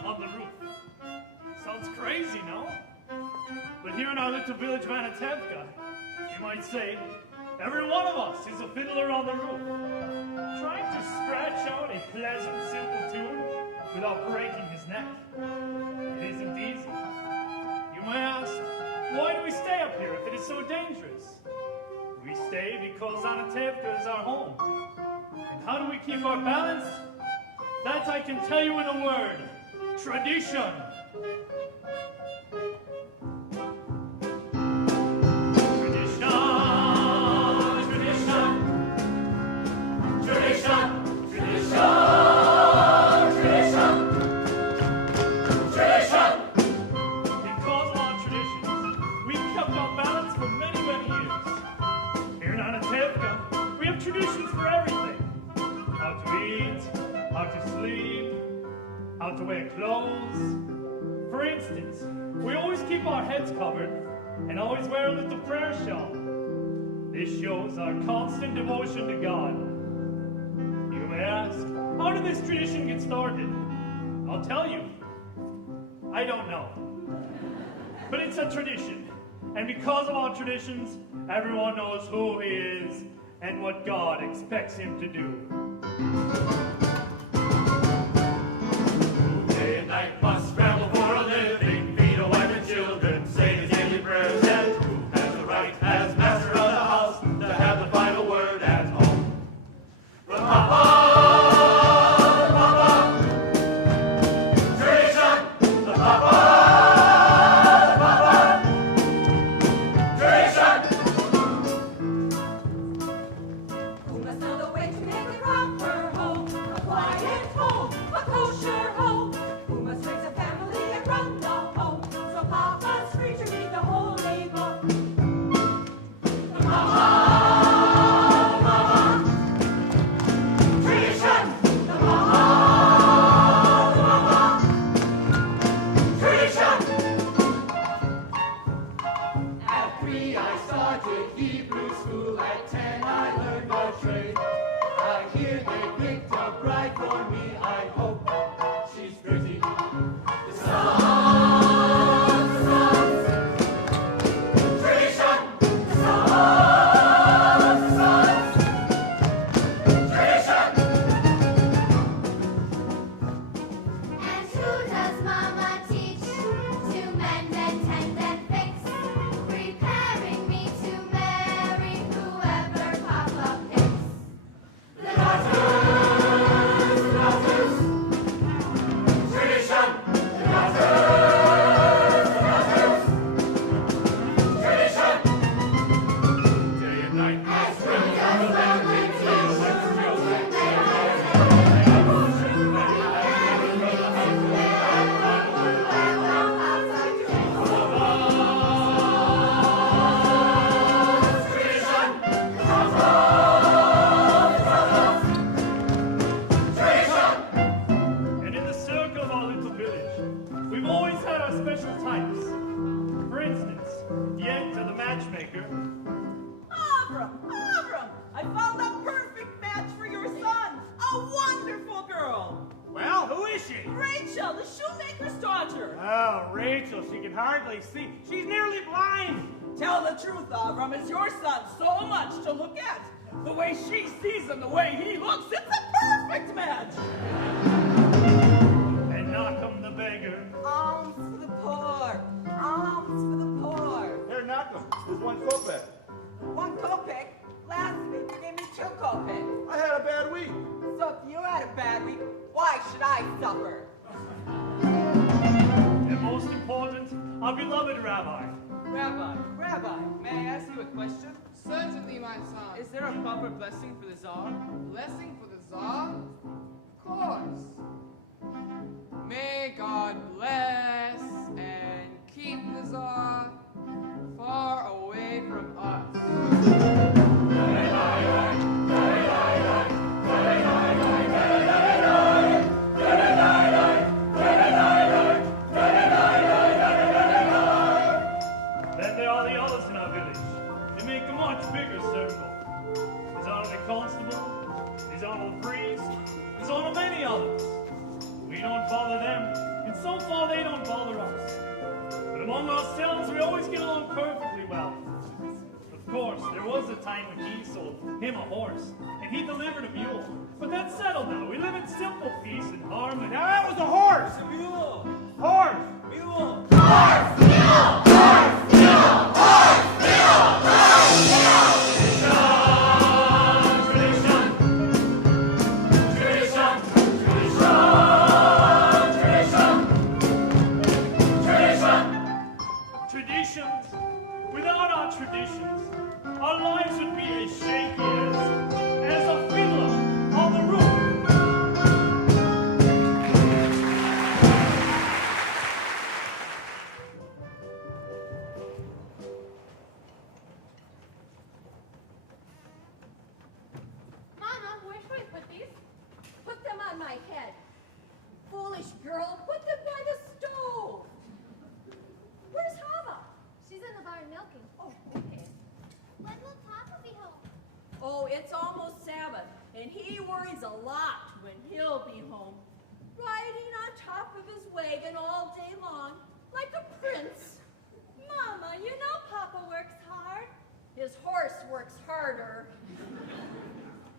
up on the roof. Sounds crazy, no? But here in our little village Vanatevka, you might say, every one of us is a fiddler on the roof, trying to scratch out a pleasant, simple tune without breaking his neck. It isn't easy. You may ask, why do we stay up here if it is so dangerous? We stay because Vanatevka is our home. And how do we keep our balance? That I can tell you in a word: tradition. How to wear clothes. For instance, we always keep our heads covered and always wear a little prayer shawl. This shows our constant devotion to God. You may ask, how did this tradition get started? I'll tell you. I don't know. But it's a tradition. And because of our traditions, everyone knows who he is and what God expects him to do. Night must scramble for a living, feed a wife and children, say his daily prayers, and who has the right, as master of the house, to have the final word at home? The Papa, tradition, the Papa, tradition. Who must know the way to make a proper home, a quiet home, a kosher home? Raise a family and run the home, so Papa's free to read the holy book. Mama, tradition. The Mama, tradition. At 3 I started Hebrew school, at 10 I learned the trade. I hear they picked a bride for me, I hope she's pretty. See, she's nearly blind. Tell the truth, Avram. Is your son so much to look at? The way she sees him, the way he looks, it's a perfect match. And Knockem the beggar. Alms for the poor. Alms for the poor. Here, Knockem. There's 1 kopeck. 1 kopeck? Last week you gave me 2 kopecks. I had a bad week. So if you had a bad week, why should I suffer? And most important, our beloved Rabbi. Rabbi, may I ask you a question? Certainly, my son. Is there a proper blessing for the Tsar? Blessing for the Tsar? Of course. May God bless and keep the Tsar far away from us. him a horse, and he delivered a mule. But that's settled now. We live in simple peace and harmony. Now that was a horse. A mule. Horse. Mule. Traditions. Without our traditions, our lives would be as shaky as a fiddler on the roof. Mama, where should I put these? Put them on my head. Foolish girl, put them by the stove. Where's Hava? She's in the barn milking. Oh, okay. When will Papa be home? Oh, it's almost Sabbath, and he worries a lot when he'll be home. Riding on top of his wagon all day long, like a prince. Mama, you know Papa works hard. His horse works harder.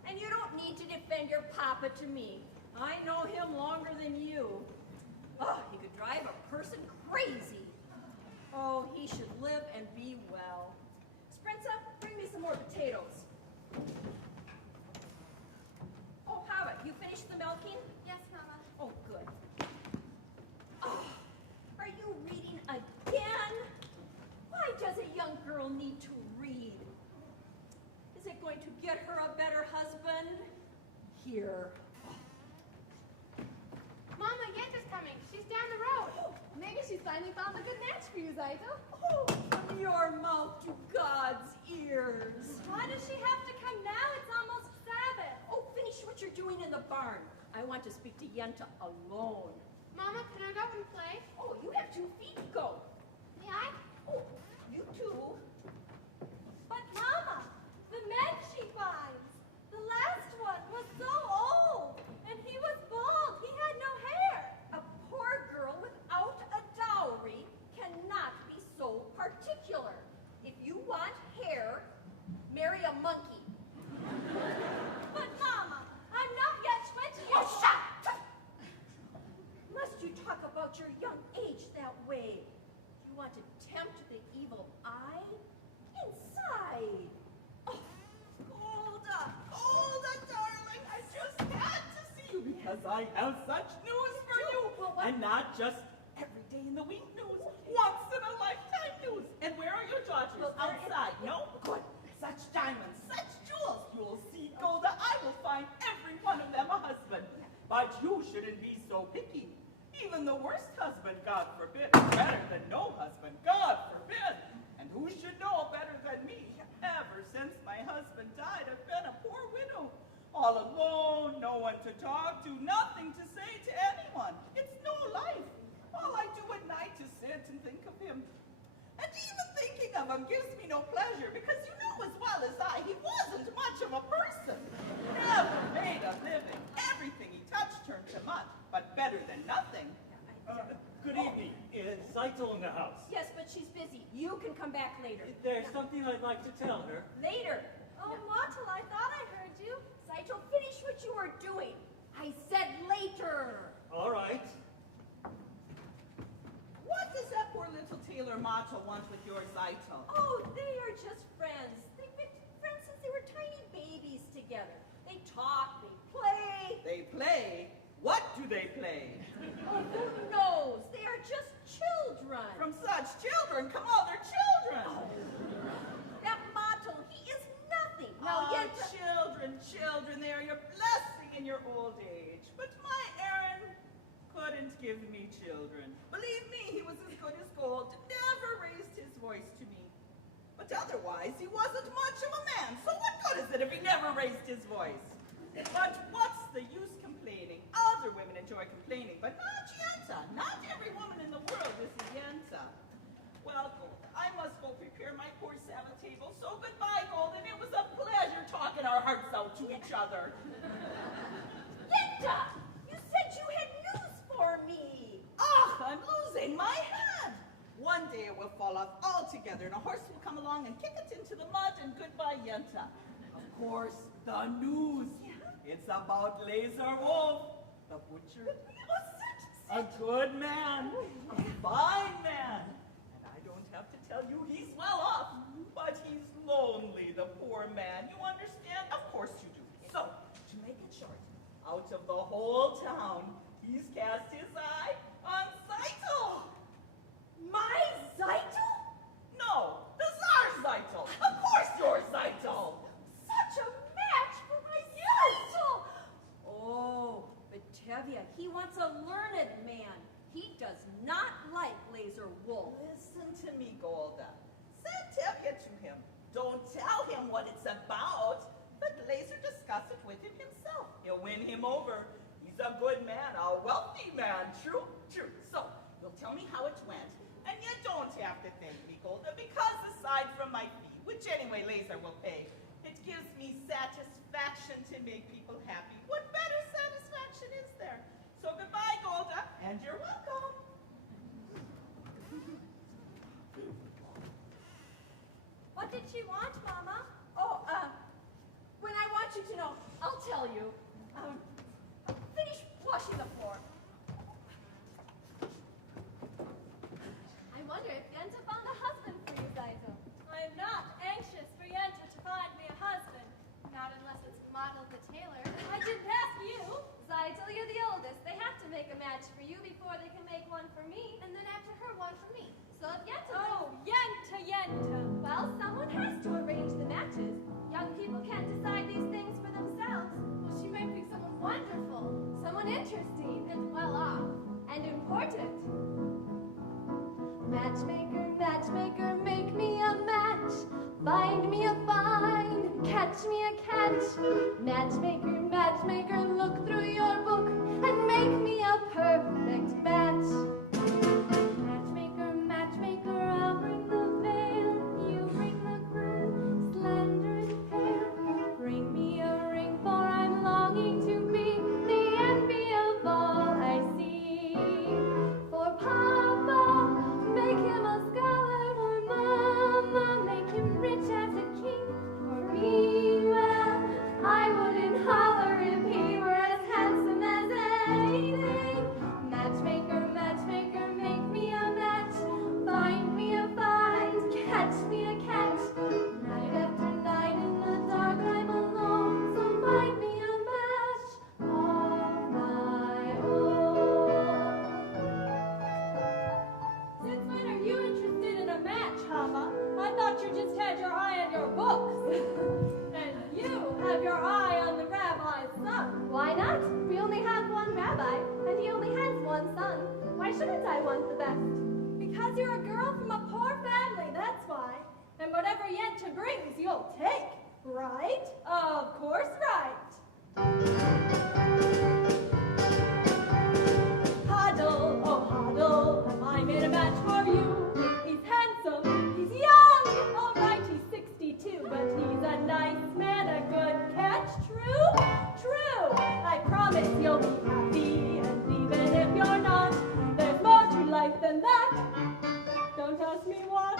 And you don't need to defend your papa to me. I know him longer than you. Oh, he could drive a person crazy. Oh, he should live and be well. Sprinza, bring me some more potatoes. Oh, Howard, you finished the milking? Yes, Mama. Oh, good. Oh, are you reading again? Why does a young girl need to read? Is it going to get her a better husband? Here. Mama, Yenka's coming. She's down the road. Maybe she's finally found a good match for you, Zaito. Oh, from your mouth to God's ears. Why does she have to come now? It's almost Sabbath. Oh, finish what you're doing in the barn. I want to speak to Yenta alone. Mama, can I go and play? Oh, you have 2 feet. Go. May I? Oh, you too. But Mama, the men she finds. The last one was so old, and he was bald. He had no hair. A poor girl without a dowry cannot be so particular. If you want hair, marry a monkey. But Mama, I'm not yet 20 years Oh, shut up! Must you talk about your young age that way? You want to tempt the evil eye? Inside. Oh, Golda, darling, I just had to see you because I have such news for you. Well, what? And not just every day in the week news, once in a lifetime news. And where are your daughters? Well, they're Outside. No? Good. Such diamonds, such jewels. You'll see, Golda, I will find every one of them a husband. But you shouldn't be so picky. Even the worst husband, God forbid, is better than no husband. God forbid. And who should know better than me? Ever since my husband died, I've been a poor widow. All alone, no one to talk to, nothing to say to anyone. It's no life. All I do at night is sit and think of him. And even thinking of him gives me no pleasure, because you know as well as I, he wasn't much of a person. Never made a living. Everything he touched turned to mud, but better than nothing. Good evening. Is Saito in the house? Yes, but she's busy. You can come back later. There's something I'd like to tell her. Later. Oh, Mottle, I thought I heard you. Saito, finish what you were doing. I said later. All right. What does that poor little tailor Mato want with your Zaito? Oh, they are just friends. They've been friends since they were tiny babies together. They talk, they play. They play? What do they play? Oh, who knows? They are just children. From such children come other children. That Mato, he is nothing. Now, Ah, yet children, they are your blessing in your old age. But my Aaron couldn't give me children. Believe me, he was as good as gold, never raised his voice to me. But otherwise, he wasn't much of a man, so what good is it if he never raised his voice? But what's the use complaining? Other women enjoy complaining, but not Yenta. Not every woman in the world is a Yenta. Well, Golden, I must go prepare my poor Sabbath table, so goodbye, Golden. It was a pleasure talking our hearts out to each other. Yenta, you said you had news for me. Ah, I'm losing my head. One day it will fall off altogether, and a horse will come along and kick it into the mud, and goodbye, Yenta. Of course, the news. It's about Laser Wolf, the butcher. A good man, a fine man. And I don't have to tell you he's well off, but he's lonely, the poor man. You understand? Of course you do. So, to make it short, out of the whole town, he's cast his eye on Zeitel. My Zeitel? No, the Tsar's Zeitel. Of course you're Zeitel. Such a match for my Zeitel! Oh, but Tevye, he wants a learned man. He does not like Laser Wolf. Listen to me, Golda. Send Tevye to him. Don't tell him what it's about, but Laser discuss it with him himself. He'll win him over. He's a good man, a wealthy man. True, true. So, you'll tell me how it went, and you don't have to thank me, Golda, because aside from my fee, which anyway Laser will pay, it gives me satisfaction to make people happy. What better satisfaction is there? So goodbye, Golda, and you're welcome. What did she want, Mama? Oh, when I want you to know, I'll tell you. Finish washing the floor. I wonder if Yenta found a husband for you, Zeitel. I am not anxious for Yenta to find me a husband. Not unless it's Model the tailor. I didn't ask you. Zeitel, you're the oldest. They have to make a match for you before they can make one for me. And then after her, one for me. So if Yenta... Oh, Yenta, Yenta. Well, someone has to arrange the matches. Young people can't decide these things for themselves. Well, she might pick someone wonderful. Someone interesting and well off. And important. Matchmaker, matchmaker, make me a match. Find me a find, catch me a catch. Matchmaker, matchmaker, look through your book and make me a perfect match. Matchmaker, matchmaker, I'll bring the veil. You bring the groom, slender and pale. Bring me a ring, for I'm longing to be the envy of all I see. For Papa, make him a scholar. For Mama, make him rich as a king. For me, well, I wouldn't holler if he were as handsome as anything. Matchmaker, matchmaker, make me a match. Find me a find, catch me a catch. Night after night in the dark I'm alone, so find me a match of my own. Since when are you interested in a match, Hama? I thought you just had your eye on your books. And you have your eye on the rabbi's son. Why not? We only have one rabbi, and he only has one son. Why shouldn't I want the best? Because you're a girl from a poor family, that's why. And whatever Yenta brings, you'll take, right? Of course, right. Huddle, oh huddle, have I made a match for you? He's handsome, he's young, all right, he's 62, but he's a nice man, a good catch, true? True, I promise you'll be happy, and even if you're not, there's more to life than that. Don't ask me what.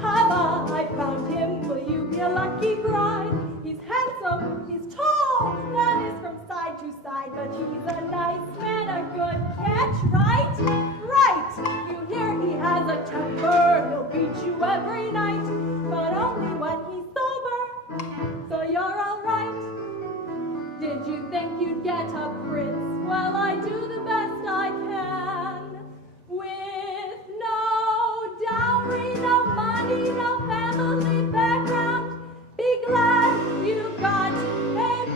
Hava, I found him, will you be a lucky bride? He's handsome, he's tall, that is from side to side, but he's a nice man, a good catch, right? Right! You hear he has a temper, he'll beat you every night, but only when he's sober, so you're alright. Did you think you'd get a prince? Well, I do the best I can, with no dowry, no money, no family background. Be glad you got a man.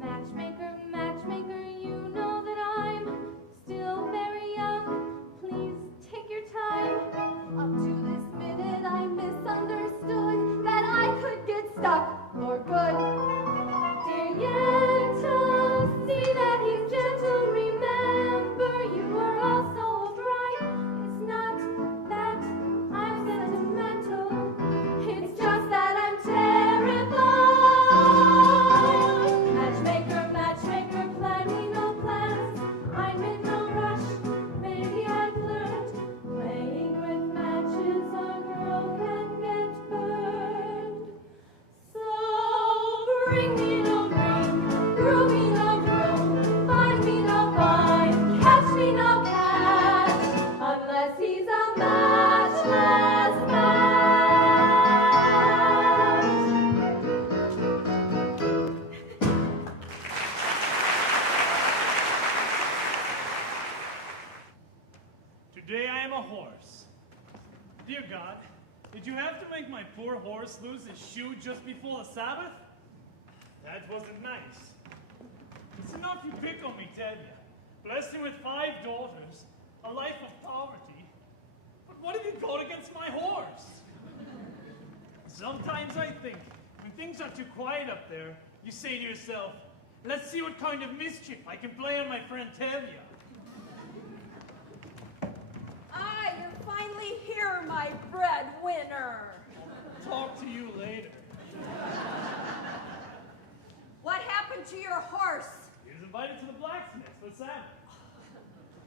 Matchmaker, matchmaker, you know that I'm still very young. Please Dear God, did you have to make my poor horse lose his shoe just before the Sabbath? That wasn't nice. It's enough you pick on me, Tevye. Blessed him with 5 daughters, a life of poverty. But what have you got against my horse? Sometimes I think, when things are too quiet up there, you say to yourself, let's see what kind of mischief I can play on my friend Tevye. Ah, you're finally here, my breadwinner. Talk to you later. What happened to your horse? He was invited to the blacksmith for Sabbath.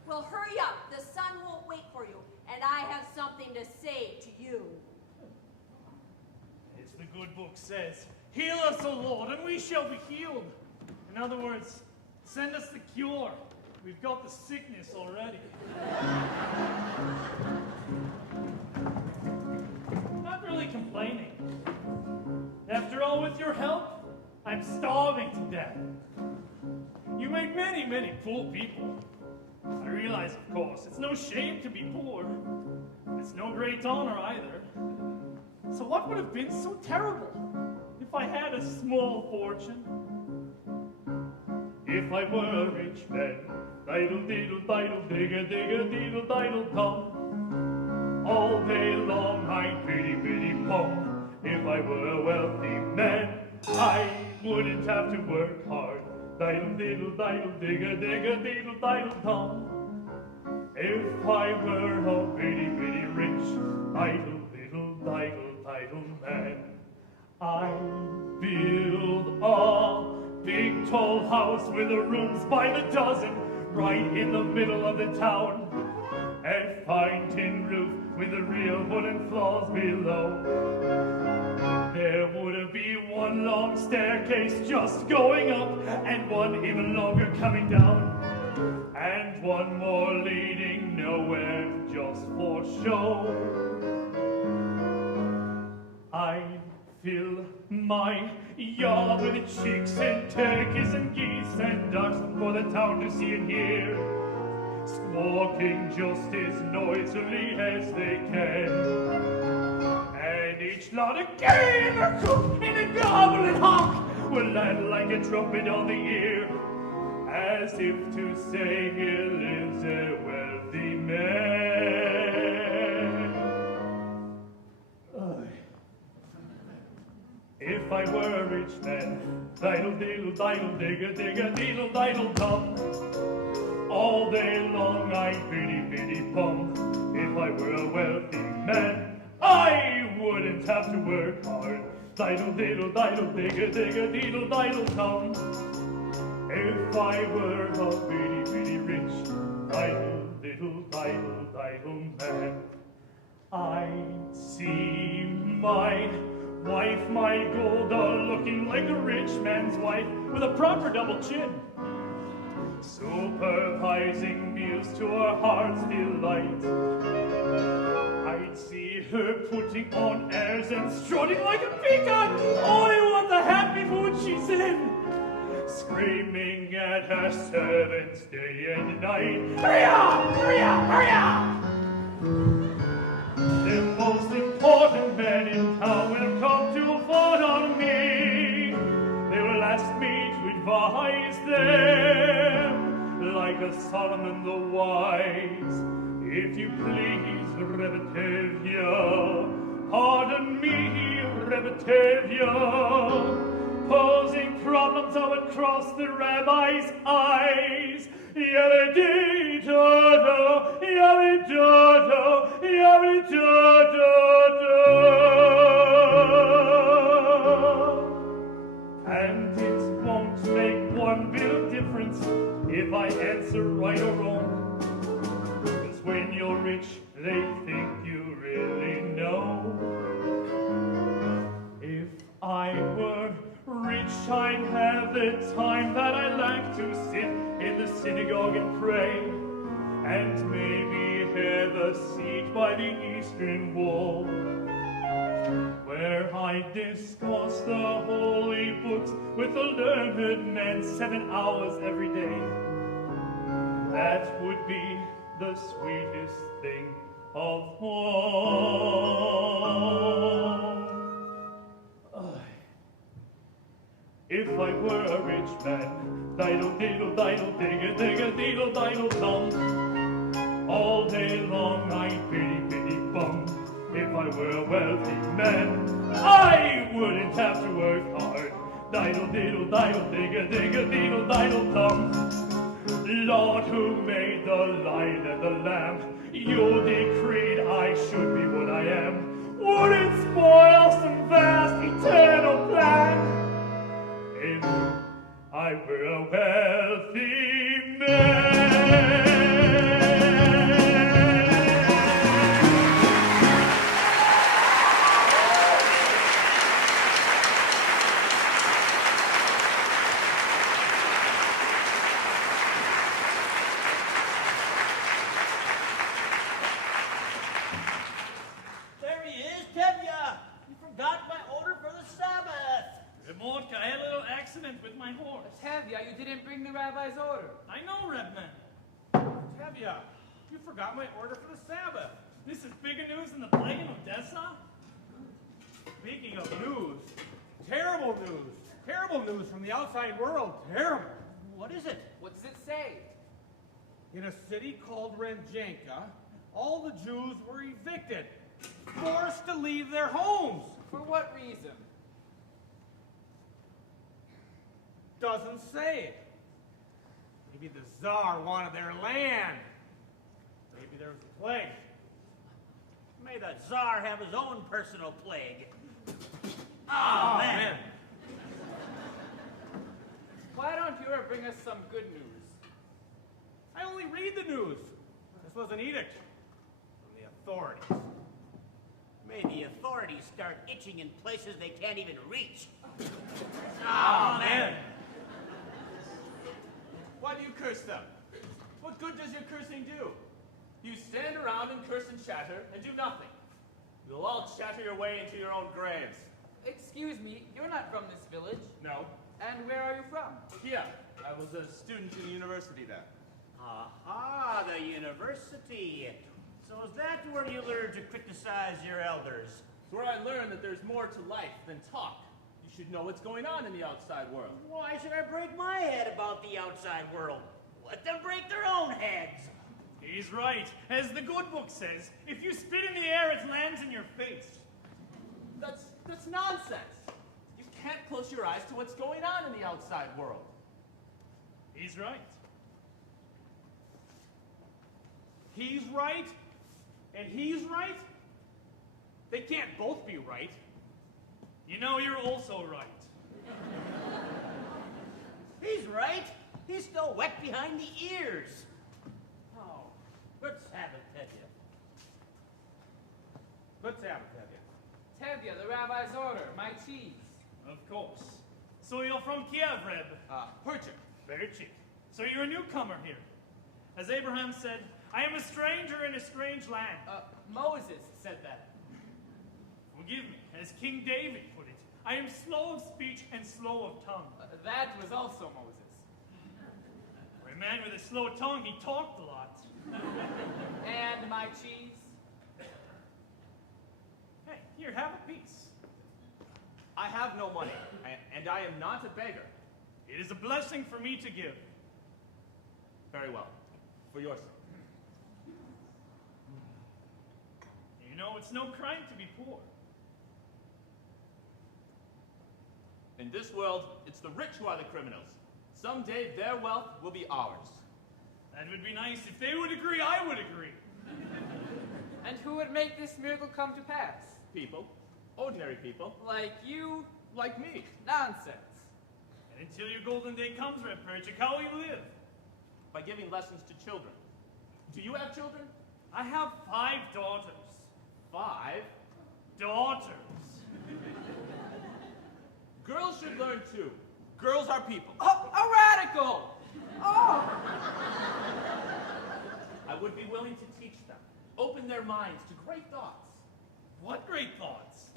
Well, hurry up. The sun won't wait for you, and I have something to say to you. As the good book says, heal us, O Lord, and we shall be healed. In other words, send us the cure. We've got the sickness already. Not really complaining. After all, with your help, I'm starving to death. You made many, many poor people. I realize, of course, it's no shame to be poor. It's no great honor either. So what would have been so terrible if I had a small fortune? If I were a rich man, diddle diddle diddle digga digga diddle diddle dum. All day long I'd bitty bitty pum. If I were a wealthy man, I wouldn't have to work hard. Diddle diddle diddle digga digga diddle diddle dum. If I were a bitty bitty rich, diddle diddle diddle diddle man, I'd build a big tall house with the rooms by the dozen, right in the middle of the town. A fine tin roof with the real wooden floors below. There would be one long staircase just going up, and one even longer coming down, and one more leading nowhere just for show. I'd fill my yard with chicks and turkeys and geese and ducks for the town to see and hear, squawking just as noisily as they can. And each lot of gay and a cook and a gobble and honk will land like a trumpet on the ear, as if to say, here lives a wealthy man. If I were a rich man, diddle diddle diddle digga digga diddle diddle dum. All day long I'd bitty bitty pum. If I were a wealthy man, I wouldn't have to work hard. Diddle diddle diddle digga digga diddle diddle dum. If I were a bitty bitty rich, diddle diddle diddle diddle man, I'd see my wife, my Golda, looking like a rich man's wife with a proper double chin, supervising meals to our heart's delight. I'd see her putting on airs and strutting like a peacock. Oh, what the happy mood she's in, screaming at her servants day and night. Hurry up, hurry up, hurry up! The most important men in town will come to vote on me. They will ask me to advise them, like a Solomon the wise. If you please, Rebetevia, pardon me, Rebetevia, posing problems I would cross the rabbi's eyes. Yabba-dee-da-da, yabba-dee-da-da, yabba-dee-da-da-da. And it won't make one bit of difference if I answer right or wrong, 'cause when you're rich, they think you really know. If I were rich, I'd have the time that I like to sit in the synagogue and pray, and maybe have a seat by the eastern wall, where I discuss the holy books with the learned men 7 hours every day. That would be the sweetest thing of all. man. Diddle diddle diddle digga digga diddle diddle dum. All day long I'd pity pity bum. If I were a wealthy man, I wouldn't have to work hard. Diddle diddle diddle digga digga diddle diddle dum. Lord, who made the lion and the lamb, you decreed I should be what I am. Would it spoil some vast eternal plan if I were a wealthy man? There he is, Tevye. You forgot my order for the Sabbath. Remorka, I had a little accident with my horse. Tevye, you didn't bring the rabbi's order. I know, Rebman. Tevye, you forgot my order for the Sabbath. This is bigger news than the plague in Odessa? Speaking of news, terrible news from the outside world, terrible. What is it? What does it say? In a city called Renjanka, all the Jews were evicted, forced to leave their homes. For what reason? Doesn't say. Maybe the Tsar wanted their land. Maybe there was a plague. May the Tsar have his own personal plague. Oh, man. Why don't you ever bring us some good news? I only read the news. This was an edict from the authorities. May the authorities start itching in places they can't even reach. Oh, man. Why do you curse them? What good does your cursing do? You stand around and curse and chatter and do nothing. You'll all chatter your way into your own graves. Excuse me, you're not from this village. No. And where are you from? Here. I was a student in the university there. Aha, the university. So is that where you learn to criticize your elders? It's where I learned that there's more to life than talk. You should know what's going on in the outside world. Why should I break my head about the outside world? Let them break their own heads. He's right. As the good book says, if you spit in the air, it lands in your face. That's nonsense. You can't close your eyes to what's going on in the outside world. He's right. He's right, and he's right? They can't both be right. You know, you're also right. He's right. He's still wet behind the ears. Oh, let's have it, Tevye. Let's have it, Tevye. Tevye, the rabbi's order, my cheese. Of course. So you're from Kiev, Reb? Perchik. Very cheap. So you're a newcomer here. As Abraham said, I am a stranger in a strange land. Moses said that. Forgive me, as King David put it, I am slow of speech and slow of tongue. That was also Moses. For a man with a slow tongue, he talked a lot. And my cheese? Hey, here, have a piece. I have no money, and I am not a beggar. It is a blessing for me to give. Very well. For your sake. You know, it's no crime to be poor. In this world, it's the rich who are the criminals. Someday their wealth will be ours. That would be nice. If they would agree, I would agree. And who would make this miracle come to pass? People. Ordinary people. Like you? Like me. Nonsense. And until your golden day comes, Reb Perchik, how will you live? By giving lessons to children. Do you have children? I have 5 daughters. 5? Daughters. Girls should learn too. Girls are people. Oh, a radical! Oh! I would be willing to teach them. Open their minds to great thoughts. What great thoughts?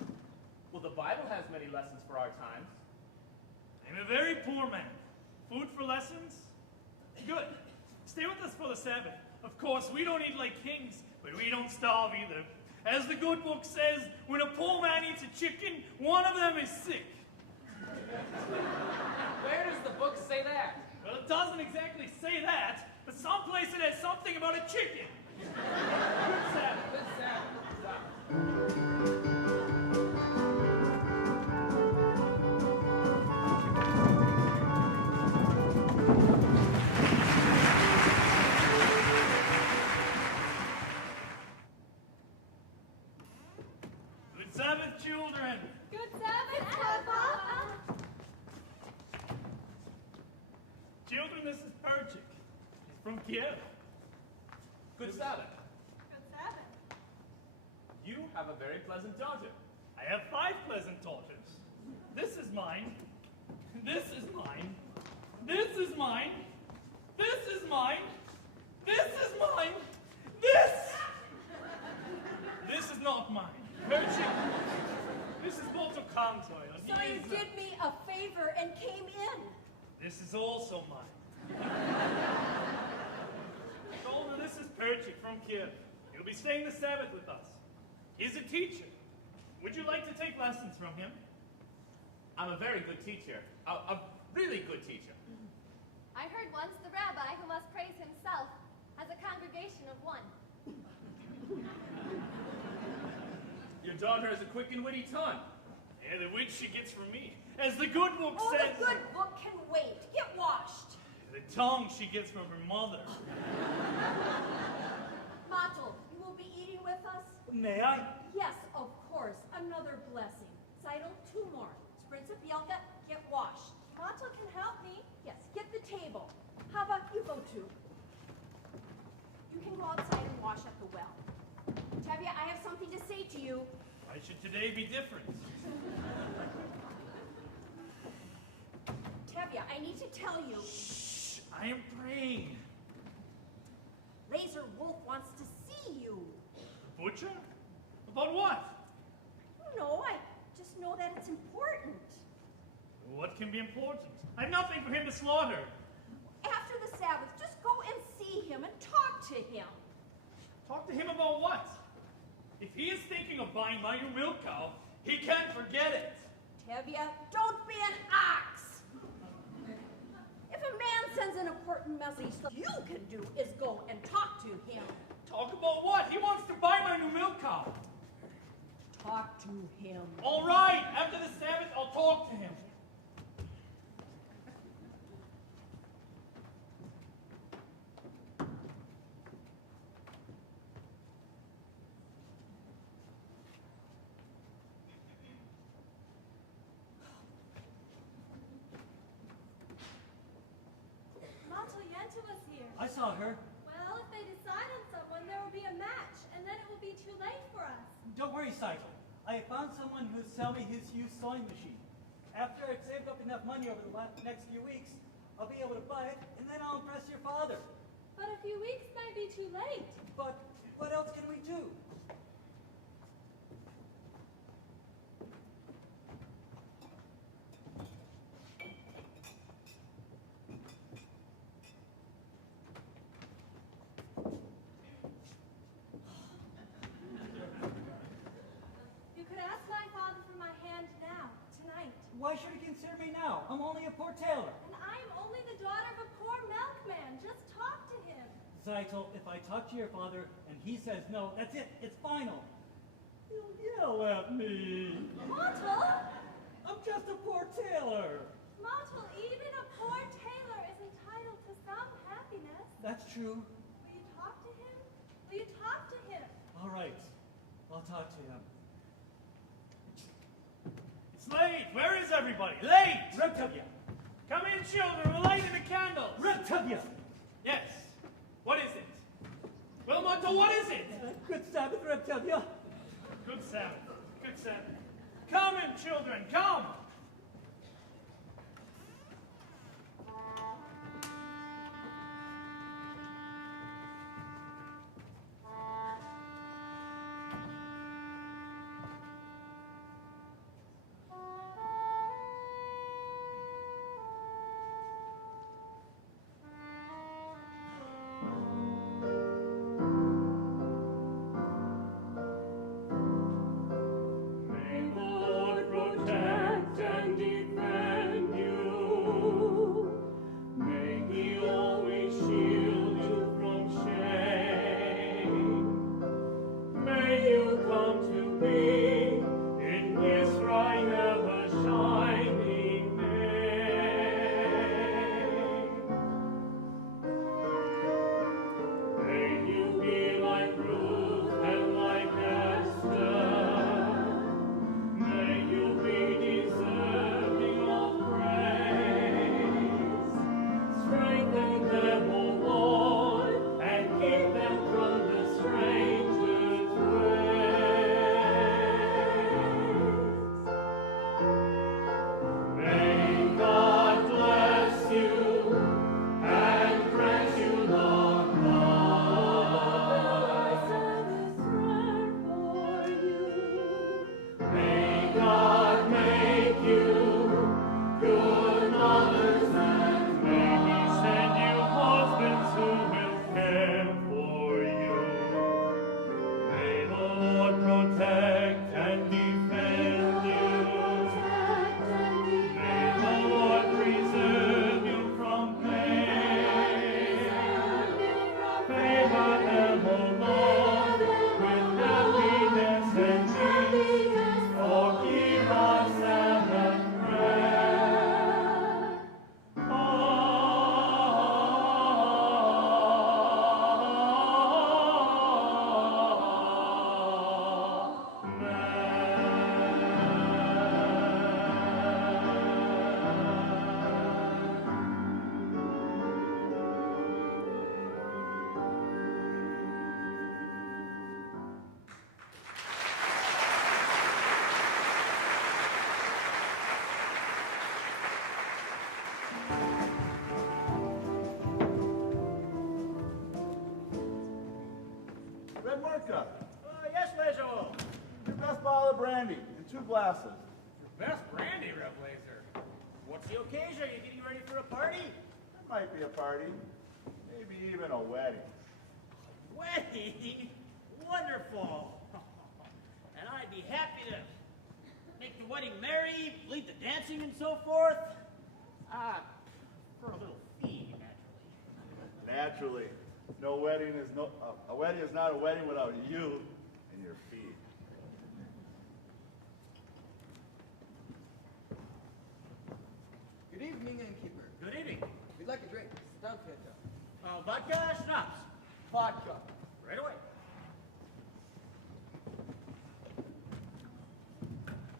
Well, the Bible has many lessons for our times. I'm a very poor man. Food for lessons? Good. Stay with us for the Sabbath. Of course, we don't eat like kings, but we don't starve either. As the good book says, when a poor man eats a chicken, one of them is sick. Where does the book say that? Well, it doesn't exactly say that, but someplace it has something about a chicken. Good Sabbath. Good Sabbath. Stop. Good Sabbath, children. Good Sabbath, Papa. Children, this is Perchik. He's from Kiev. Good Sabbath. Good Sabbath. You have a very pleasant daughter. I have 5 pleasant daughters. This is mine. This is mine. This is mine. This is mine. This is mine. This is not mine. Perchik, this is Moto Kantoy. So you did me a favor and came in. This is also mine. Golda, this is Perchik from Kiev. He'll be staying the Sabbath with us. He's a teacher. Would you like to take lessons from him? I'm a very good teacher. A really good teacher. I heard once the rabbi, who must praise himself, has a congregation of 1. Your daughter has a quick and witty tongue. Yeah, the which she gets from me. As the good book Oh, says, the good book can wait. Get washed. the tongue she gets from her mother. Matel, you will be eating with us? May I? Yes, of course. Another blessing. Seidel, 2 more. Spritza, Bielka, get washed. Matel can help me. Yes, get the table. Hava, you go too. You can go outside and wash at the well. Tevye, I have something to say to you. Why should today be different? Tevye, I need to tell you. Shh, I am praying. Razor Wolf wants to see you. The butcher? About what? No, I just know that it's important. What can be important? I have nothing for him to slaughter. After the Sabbath, just go and see him and talk to him. Talk to him about what? If he is thinking of buying my new milk cow, he can't forget it. Tevye, don't be an ox. If a man sends an important message, what you can do is go and talk to him. Talk about what? He wants to buy my new milk cow. Talk to him. All right, after the Sabbath, I'll talk to him. Was here. I saw her. Well, if they decide on someone, there will be a match, and then it will be too late for us. Don't worry, Cycle. I found someone who'll sell me his used sewing machine. After I've saved up enough money over the next few weeks, I'll be able to buy it, and then I'll impress your father. But a few weeks may be too late. But what else can we do? You could ask my father for my hand now, tonight. Why should he consider me now? I'm only a poor tailor. And I'm only the daughter of a poor milkman. Just talk to him. Zeitel, if I talk to your father and he says no, that's it. It's final. He'll yell at me. Mottle? I'm just a poor tailor. Mottle, even a poor tailor is entitled to some happiness. That's true. Will you talk to him? Will you talk to him? All right. I'll talk to him. It's late. Where is everybody? Late! Reptubia! Come in, children. We're lighting the candles. Reptubia! Yes. What is it? Well, Monto, what is it? Good Sabbath, Reptubia! Good Sabbath. Good Sabbath. Come in, children. Come. May the Lord protect Lord protect and defend you. May the Lord preserve you from pain. Favor them, O Lord, with happiness and peace. Forgive us and the Red Marca, Yes, Lezo. your best bottle of brandy and 2 glasses. Best brandy, Reblazer. What's the occasion? Are you getting ready for a party? It might be a party, maybe even a wedding. Wedding? Wonderful. And I'd be happy to make the wedding merry, lead the dancing and so forth. For a little fee, naturally. Naturally, no wedding is a wedding is not a wedding without you and your fee. Good evening, innkeeper. Good evening. We'd like a drink. Sit down, Pietro. Vodka, schnapps. Vodka. Right away.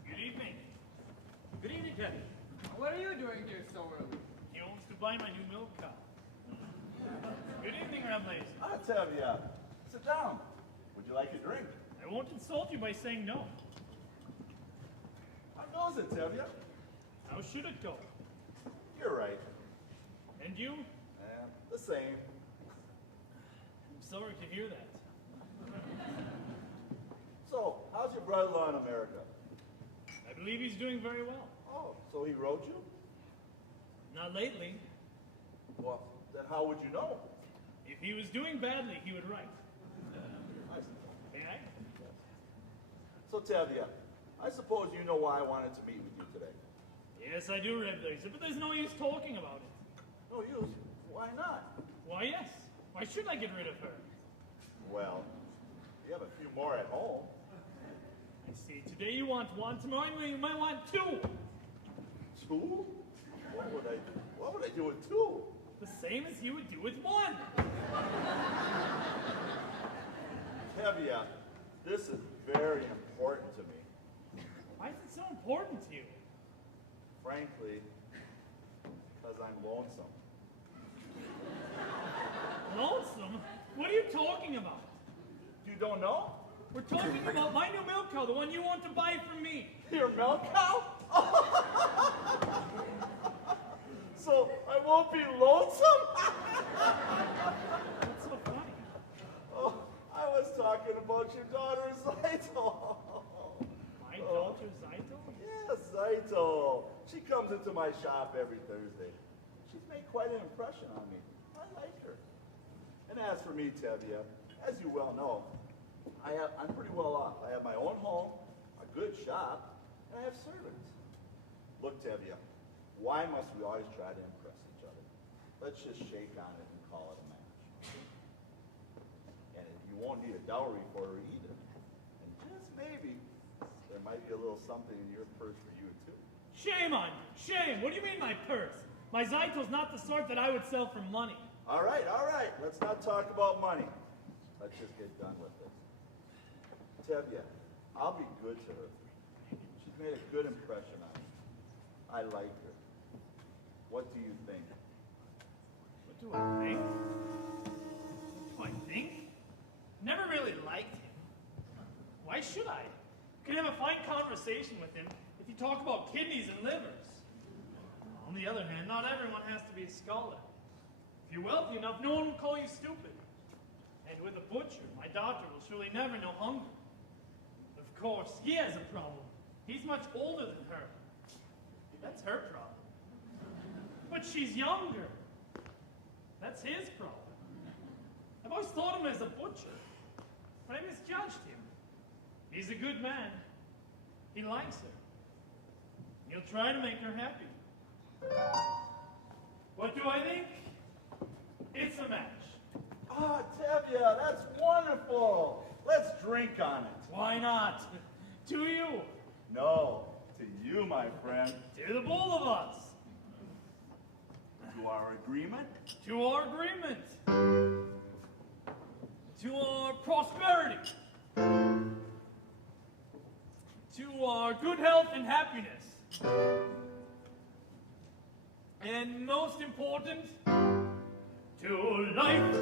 Good evening. Good evening, Teddy. What are you doing here so early? He wants to buy my new milk cow. Good evening, Reblazer. Ah, Tevya, sit down. Would you like a drink? I won't insult you by saying no. How goes it, Tevya? How should it go? You're right. And you? The same. I'm sorry to hear that. So, how's your brother-in-law in America? I believe he's doing very well. Oh, so he wrote you? Not lately. Well, then how would you know? If he was doing badly, he would write. I see. May I? So, Tevya, I suppose you know why I wanted to meet with you today. Yes, I do, Reblazer, but there's no use talking about it. No use? Why not? Why, yes. Why should I get rid of her? Well, you have a few more at home. I see. Today you want one, tomorrow you might want 2. 2? What would I do with 2? The same as you would do with 1. Tevya, this is very important to me. Why is it so important to you? Frankly, because I'm lonesome. Lonesome? What are you talking about? You don't know? We're talking about my new milk cow, the one you want to buy from me. Your milk cow? So I won't be lonesome? What's so funny? Oh, I was talking about your daughter, Zaito. My daughter, Zaito? Yes, Zaito. She comes into my shop every Thursday. She's made quite an impression on me. I like her. And as for me, Tevya, as you well know, I'm pretty well off. I have my own home, a good shop, and I have servants. Look, Tevya, why must we always try to impress each other? Let's just shake on it and call it a match. And you won't need a dowry for her either. And just maybe, there might be a little something in your purse for you too. Shame on you. Shame. What do you mean my purse? My Zaito's not the sort that I would sell for money. All right. Let's not talk about money. Let's just get done with this. Tevya, I'll be good to her. She's made a good impression on me. I like her. What do you think? What do I think? What do I think? Never really liked him. Why should I? Could have a fine conversation with him if you talk about kidneys and livers. On the other hand, not everyone has to be a scholar. If you're wealthy enough, no one will call you stupid. And with a butcher, my daughter will surely never know hunger. Of course, he has a problem. He's much older than her. That's her problem. But she's younger. That's his problem. I've always thought of him as a butcher, but I misjudged him. He's a good man. He likes her. He'll try to make her happy. What do I think? It's a match. Ah, Tevye, that's wonderful. Let's drink on it. Why not? To you. No, to you, my friend. To the both of us. To our agreement. To our agreement. To our prosperity. To our good health and happiness. And most important, to life,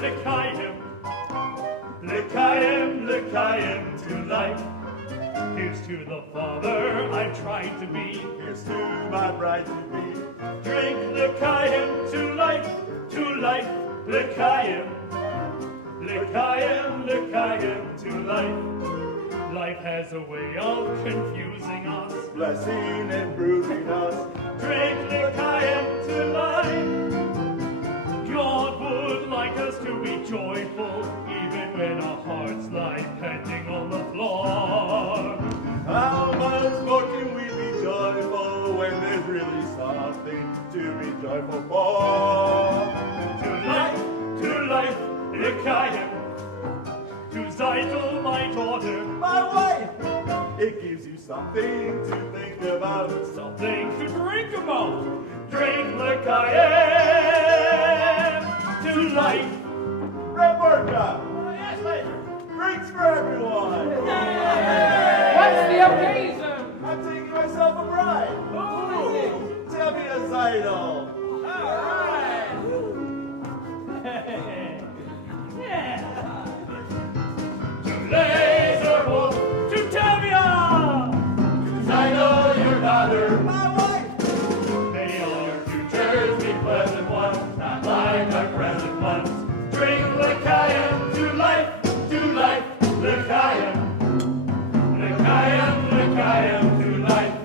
l'chaim. L'chaim, to life. Here's to the father I tried to be. Here's to my bride to be. Drink l'chaim, to life, l'chaim. L'chaim, to life. Life has a way of confusing us. Blessing and bruising us. Drink l'chaim to life. God would like us to be joyful, even when our hearts lie panting on the floor. How much more can we be joyful when there's really something to be joyful for? To life, l'chaim. To Zeitel, my daughter, my wife. It gives you something to think about. Something to drink about. Drink l'chaim to life. Rebecca! Oh, yes, later. Drinks for everyone! What's the occasion? I'm taking myself a bride. Ooh. Tevye Zeitel. All right. Yeah. To Laser Wolf, to Tevye, Cause I know your daughter, My wife! may all your futures be pleasant ones, not like our present ones. Drink l'chaim to life, l'chaim. L'chaim to life.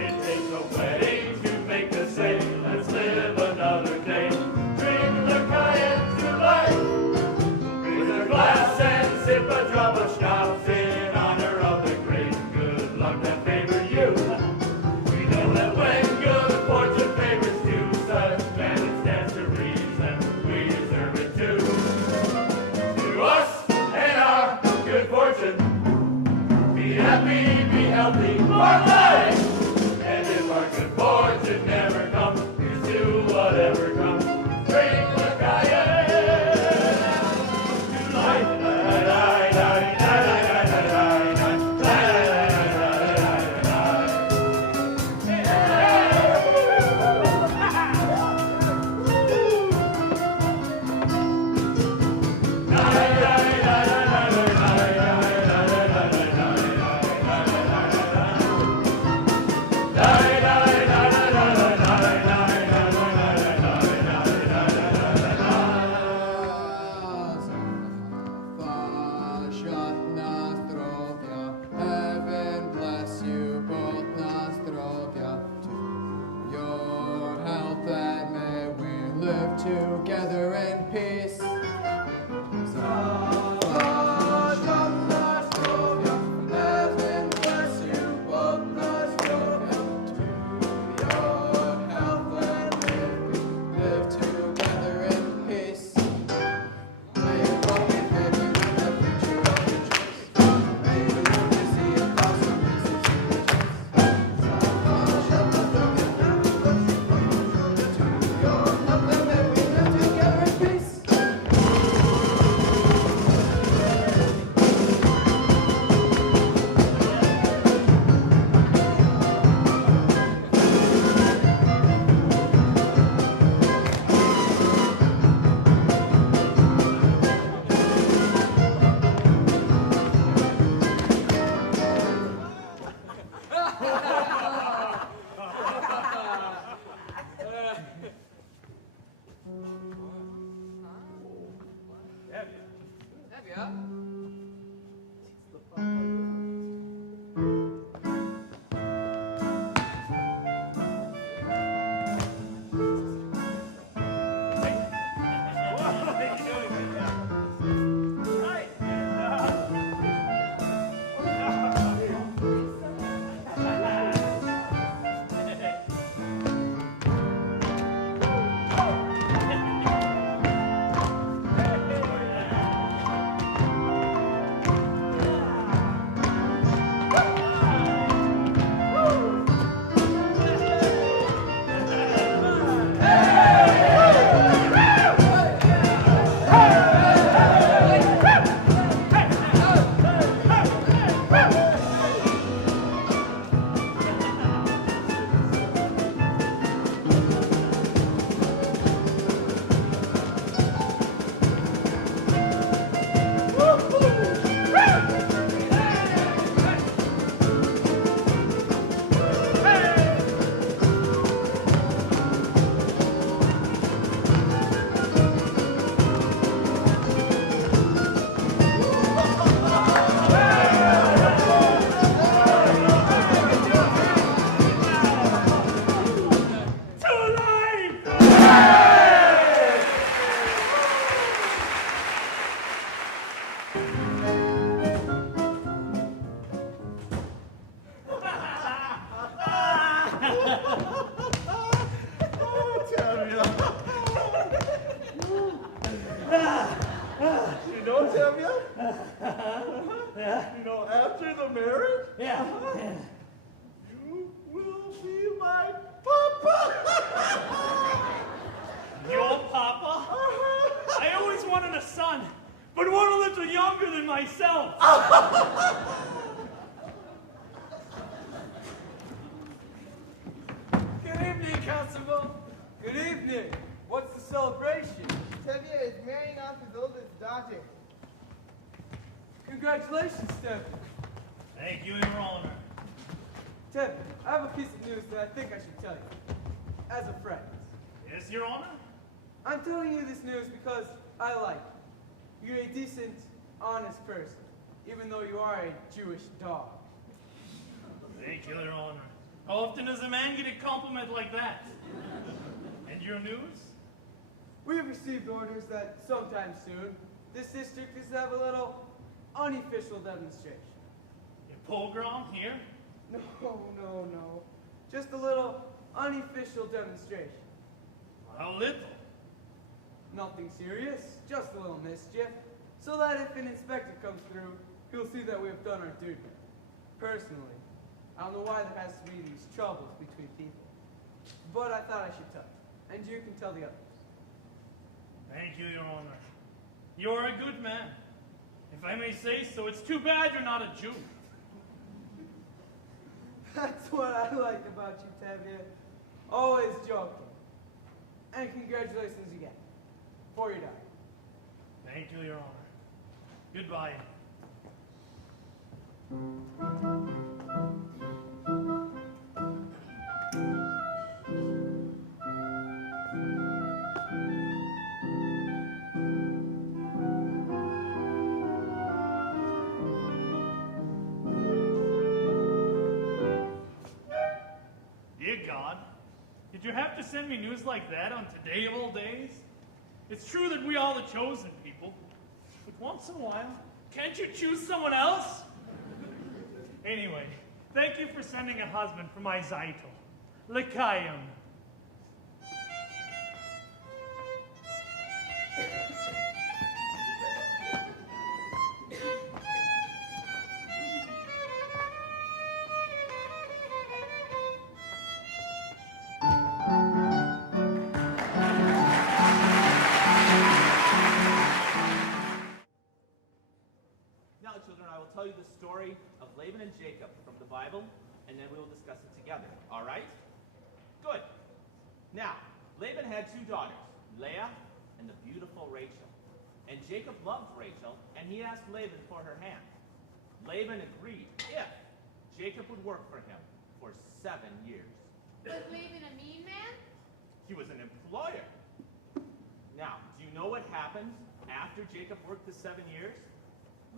It takes a wedding to make us say, let's live another day. Drink l'chaim to life. Raise a glass and sip a drop of schnapps in honor of the great good luck that favored you. We know that when good fortune favors two, such men it stands to reason we deserve it too. To us and our good fortune, be happy, be healthy, our life. And if our good fortune never comes, here's to whatever comes. Drink l'chaim to life. You know, after the marriage, Yeah. you will be my papa. Your papa? I always wanted a son, but one a little younger than myself. Good evening, Constable. Good evening. What's the celebration? Tevye is marrying off his oldest daughter. Congratulations, Tevye. Thank you, Your Honor. Tevye, I have a piece of news that I think I should tell you. As a friend. Yes, Your Honor? I'm telling you this news because I like you. You're a decent, honest person, even though you are a Jewish dog. Thank you, Your Honor. How often does a man get a compliment like that? And your news? We have received orders that sometime soon, this district is to have a little unofficial demonstration. A pogrom here? No. Just a little unofficial demonstration. How little? Nothing serious, just a little mischief, so that if an inspector comes through, he'll see that we have done our duty. Personally, I don't know why there has to be these troubles between people, but I thought I should tell you, and you can tell the others. Thank you, Your Honor. You're a good man. If I may say so, it's too bad you're not a Jew. That's what I like about you, Tevye. Always joking. And congratulations again, for your daughter. Thank you, Your Honor. Goodbye. Dear God, did you have to send me news like that on today of all days? It's true that we are the chosen people, but once in a while, can't you choose someone else? Anyway, thank you for sending a husband for my Zeitel. L'chaim. Now, children, I will tell you the story of Laban and Jacob from the Bible, and then we will discuss it together. All right? Good. Now, Laban had two daughters, Leah and the beautiful Rachel. And Jacob loved Rachel, and he asked Laban for her hand. Laban agreed if Jacob would work for him for 7 years. Was Laban a mean man? He was an employer. Now, do you know what happened after Jacob worked the 7 years?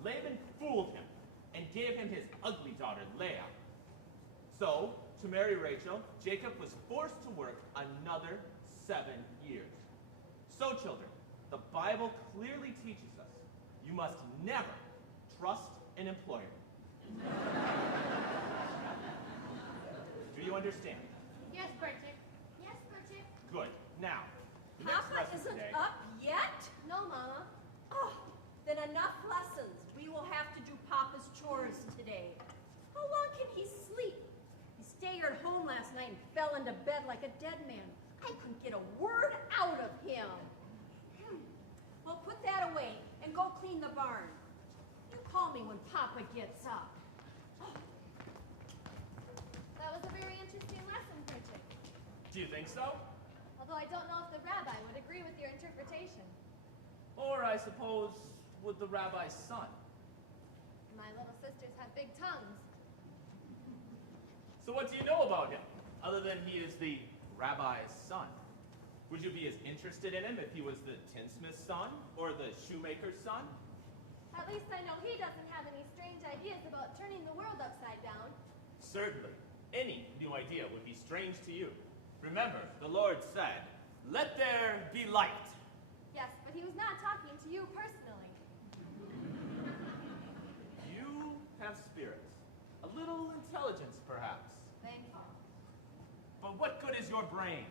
Laban fooled him and gave him his ugly daughter, Leah. So, to marry Rachel, Jacob was forced to work another 7 years. So, children, the Bible clearly teaches us you must never trust an employer. Do you understand? Yes, Bertie. Yes, Bertie. Good. Now, the next Papa lesson isn't today. up yet? No, Mama. Oh, then enough lessons. We will have to do Papa's chores today. How long can he sleep? He stayed at home last night and fell into bed like a dead man. I couldn't get a word out of him. Well, put that away and go clean the barn. You call me when Papa gets up. That was a very interesting lesson, Bertie. Do you think so? Although I don't know if the rabbi would agree with your interpretation. Or, I suppose, with the rabbi's son. My little sisters have big tongues. So what do you know about him, other than he is the rabbi's son? Would you be as interested in him if he was the tinsmith's son or the shoemaker's son? At least I know he doesn't have any strange ideas about turning the world upside down. Certainly. Any new idea would be strange to you. Remember, the Lord said, "Let there be light." Yes, but he was not talking to you personally. You have spirits. A little intelligence, perhaps. Thank you. But what good is your brain?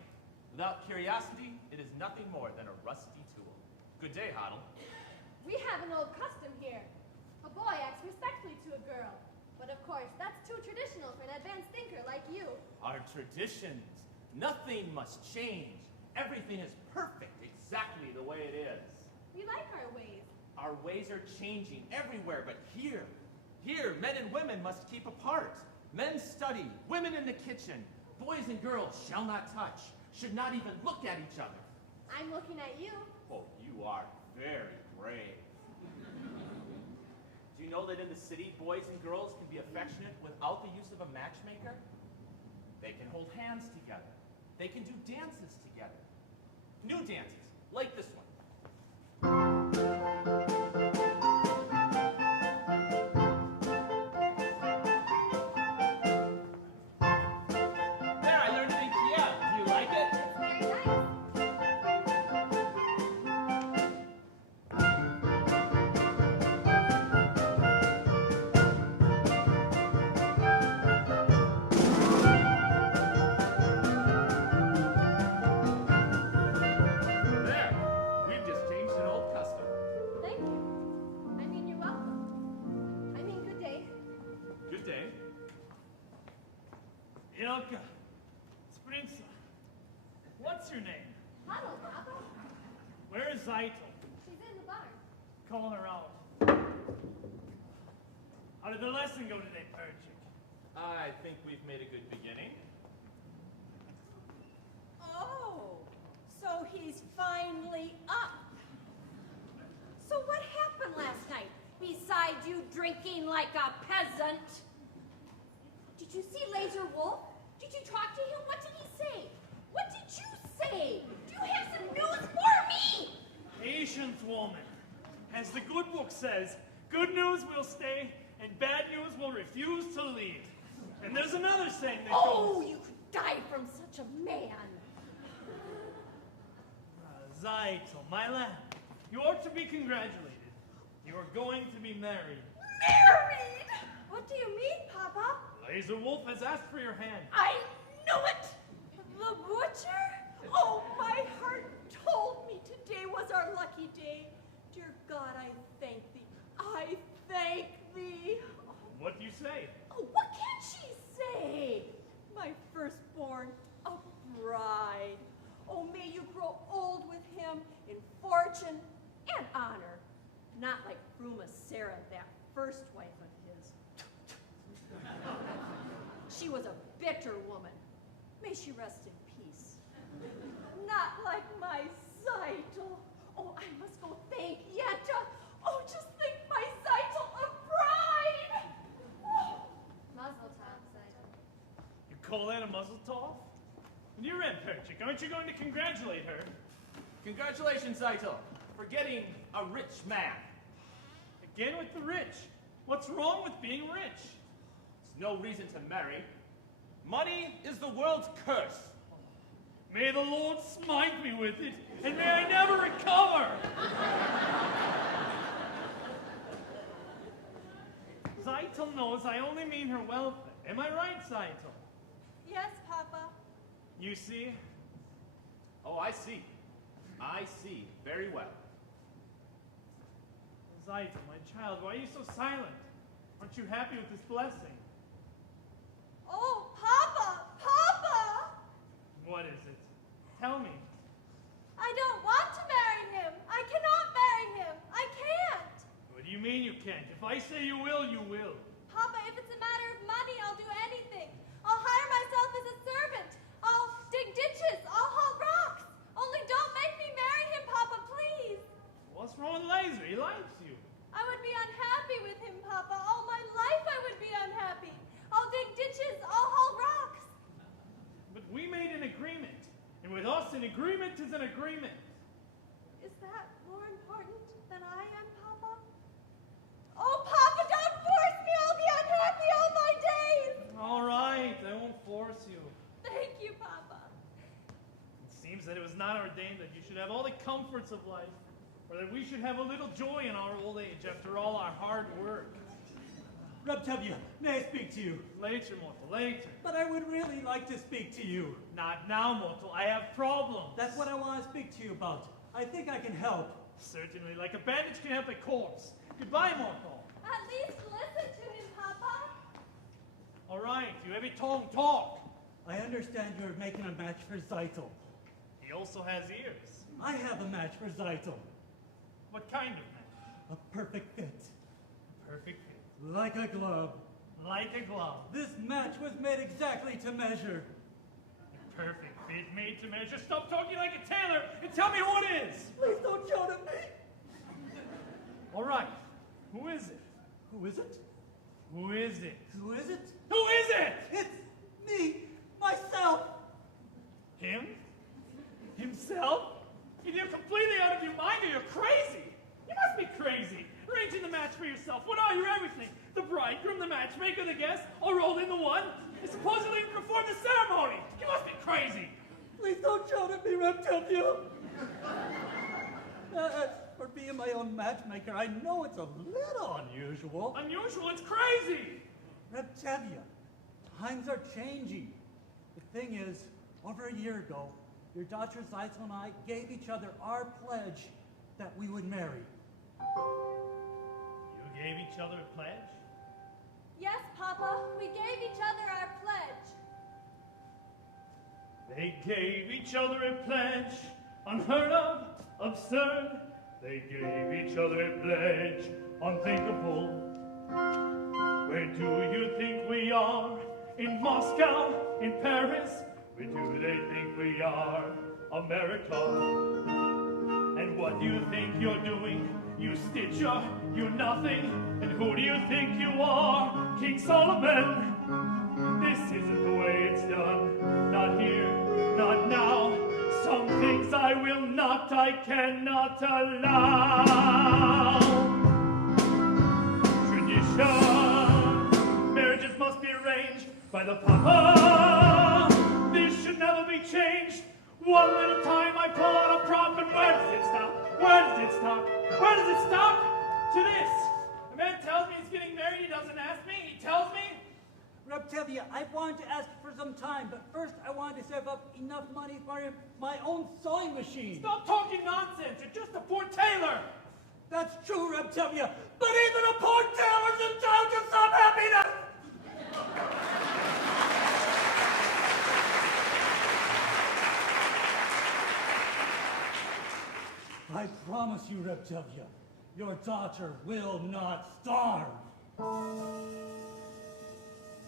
Without curiosity, it is nothing more than a rusty tool. Good day, Hoddle. We have an old custom here. A boy acts respectfully to a girl. But of course, that's too traditional for an advanced thinker like you. Our traditions. Nothing must change. Everything is perfect, exactly the way it is. We like our ways. Our ways are changing everywhere, but here, men and women must keep apart. Men study, women in the kitchen. Boys and girls shall not touch, should not even look at each other. I'm looking at you. Oh, you are very brave. Do you know that in the city, boys and girls can be affectionate without the use of a matchmaker? They can hold hands together. They can do dances together. New dances, like this one. There, I learned it in Kiev. Do you like it? It's very nice. There, we've just changed an old custom. Thank you. I mean, you're welcome. I mean, good day. Good day. Ilka, Sprinza, what's your name? Hello, Papa. Where is Zeitel? She's in the barn. Call her out. How did the lesson go today, Perchik? I think we've made a good beginning. Oh, so he's finally up. So what happened last night, besides you drinking like a peasant? Did you see Laser Wolf? Did you talk to him? What did he say? What did you say? Do you have some news for me? Patience, woman. As the good book says, good news will stay and bad news will refuse to leave. And there's another saying that Oh, goes... you could die from such a man. Zeitel, my lad, you ought to be congratulated. You are going to be married. Married? What do you mean, Papa? Laser Wolf has asked for your hand. I knew it! The butcher? Oh, my heart told me today was our lucky day. Dear God, I thank thee. I thank thee. What do you say? Oh, what can she say? My firstborn, a bride. Oh, may you grow old with him in fortune and honor. Not like Fruma Sarah, that first wife of his. She was a bitter woman. May she rest in peace. Not like my Zeitel. Oh, I must go thank Yetta. Oh, just think my Zeitel a bride. Oh. Muzzle top, Zeitel. You call that a muzzle tov? And you're in, Perchik. Aren't you going to congratulate her? Congratulations, Zeitel, for getting a rich man. Again with the rich. What's wrong with being rich? It's no reason to marry. Money is the world's curse. May the Lord smite me with it, and may I never recover! Zeitel knows I only mean her welfare. Am I right, Zeitel? Yes, Papa. You see? Oh, I see. I see very well. Zeitel, my child, why are you so silent? Aren't you happy with this blessing? Oh, Papa! Papa! What is it? Tell me. I don't want to marry him. I cannot marry him. I can't. What do you mean you can't? If I say you will, you will. Papa, if it's a matter of money, I'll do anything. I'll hire myself as a servant. I'll dig ditches. I'll haul rocks. Only don't make me marry him, Papa, please. What's wrong with Laser? He likes you. I would be unhappy with him, Papa. All my life I would be unhappy. I'll dig ditches. I'll haul rocks. But we made an agreement. And with us, an agreement is an agreement. Is that more important than I am, Papa? Oh, Papa, don't force me. I'll be unhappy all my days. All right, I won't force you. Thank you, Papa. It seems that it was not ordained that you should have all the comforts of life, or that we should have a little joy in our old age after all our hard work. Reb Tevye, may I speak to you? Later, mortal, later. But I would really like to speak to you. Not now, mortal. I have problems. That's what I want to speak to you about. I think I can help. Certainly, like a bandage can help a corpse. Goodbye, mortal. At least listen to him, Papa. All right, you heavy tongue talk. I understand you're making a match for Zeitel. He also has ears. I have a match for Zeitel. What kind of match? A perfect fit. Perfect fit. Like a glove. Like a glove. This match was made exactly to measure. A perfect fit made to measure. Stop talking like a tailor and tell me who it is. Please don't shout at me. All right, who is it? Who is it? Who is it? Who is it? Who is it? It's me, myself. Him? Himself? You're completely out of your mind or you're crazy. You must be crazy. Arranging the match for yourself. What are you, everything? The bridegroom, the matchmaker, the guest, all rolled into one? And supposedly perform the ceremony. You must be crazy. Please don't shout at me, Reptile. As for being my own matchmaker, I know it's a little unusual. Unusual? It's crazy. Reptavia, times are changing. The thing is, over a year ago, your daughter Zeitel and I gave each other our pledge that we would marry. You gave each other a pledge? Yes, Papa, we gave each other our pledge. They gave each other a pledge, unheard of, absurd. They gave each other a pledge, unthinkable. Where do you think we are? In Moscow? In Paris? Where do they think we are? America. And what do you think you're doing? You stitcher, you nothing. And who do you think you are? King Solomon. This isn't the way it's done. Not here, not now. Some things I will not, I cannot allow. Tradition. Marriages must be arranged by the Papa. This should never be changed. One little time I pull out a prop, and where does it stop? Where does it stop? Where does it stop? To this. A man tells me he's getting married, he doesn't ask me, he tells me. Reptavia, I wanted to ask for some time, but first I wanted to save up enough money for my own sewing machine. Stop talking nonsense, you're just a poor tailor. That's true, Reptavia, but even a poor tailor's entitled to some happiness! I promise you, Reptavia, your daughter will not starve.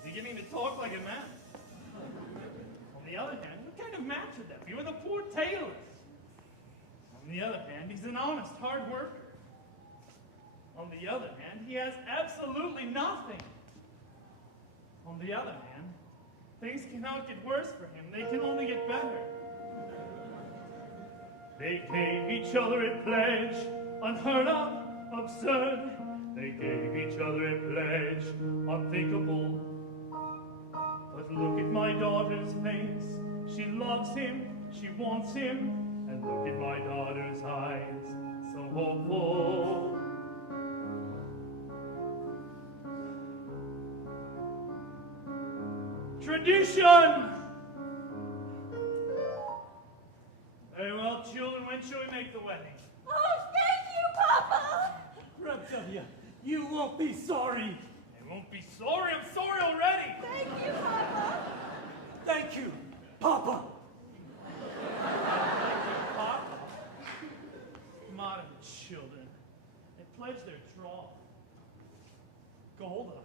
Beginning to talk like a man. On the other hand, what kind of match would that be with a poor tailor? On the other hand, he's an honest, hard worker. On the other hand, he has absolutely nothing. On the other hand, things cannot get worse for him. They can only get better. They gave each other a pledge, unheard of, absurd. They gave each other a pledge, unthinkable. But look at my daughter's face. She loves him, she wants him. And look at my daughter's eyes, so hopeful. Tradition! Very well, children, when shall we make the wedding? Oh, thank you, Papa! Reptavia, you won't be sorry. I won't be sorry, I'm sorry already! Thank you, Papa! Thank you, Papa! Papa? Modern children, they pledge their troth. Golda?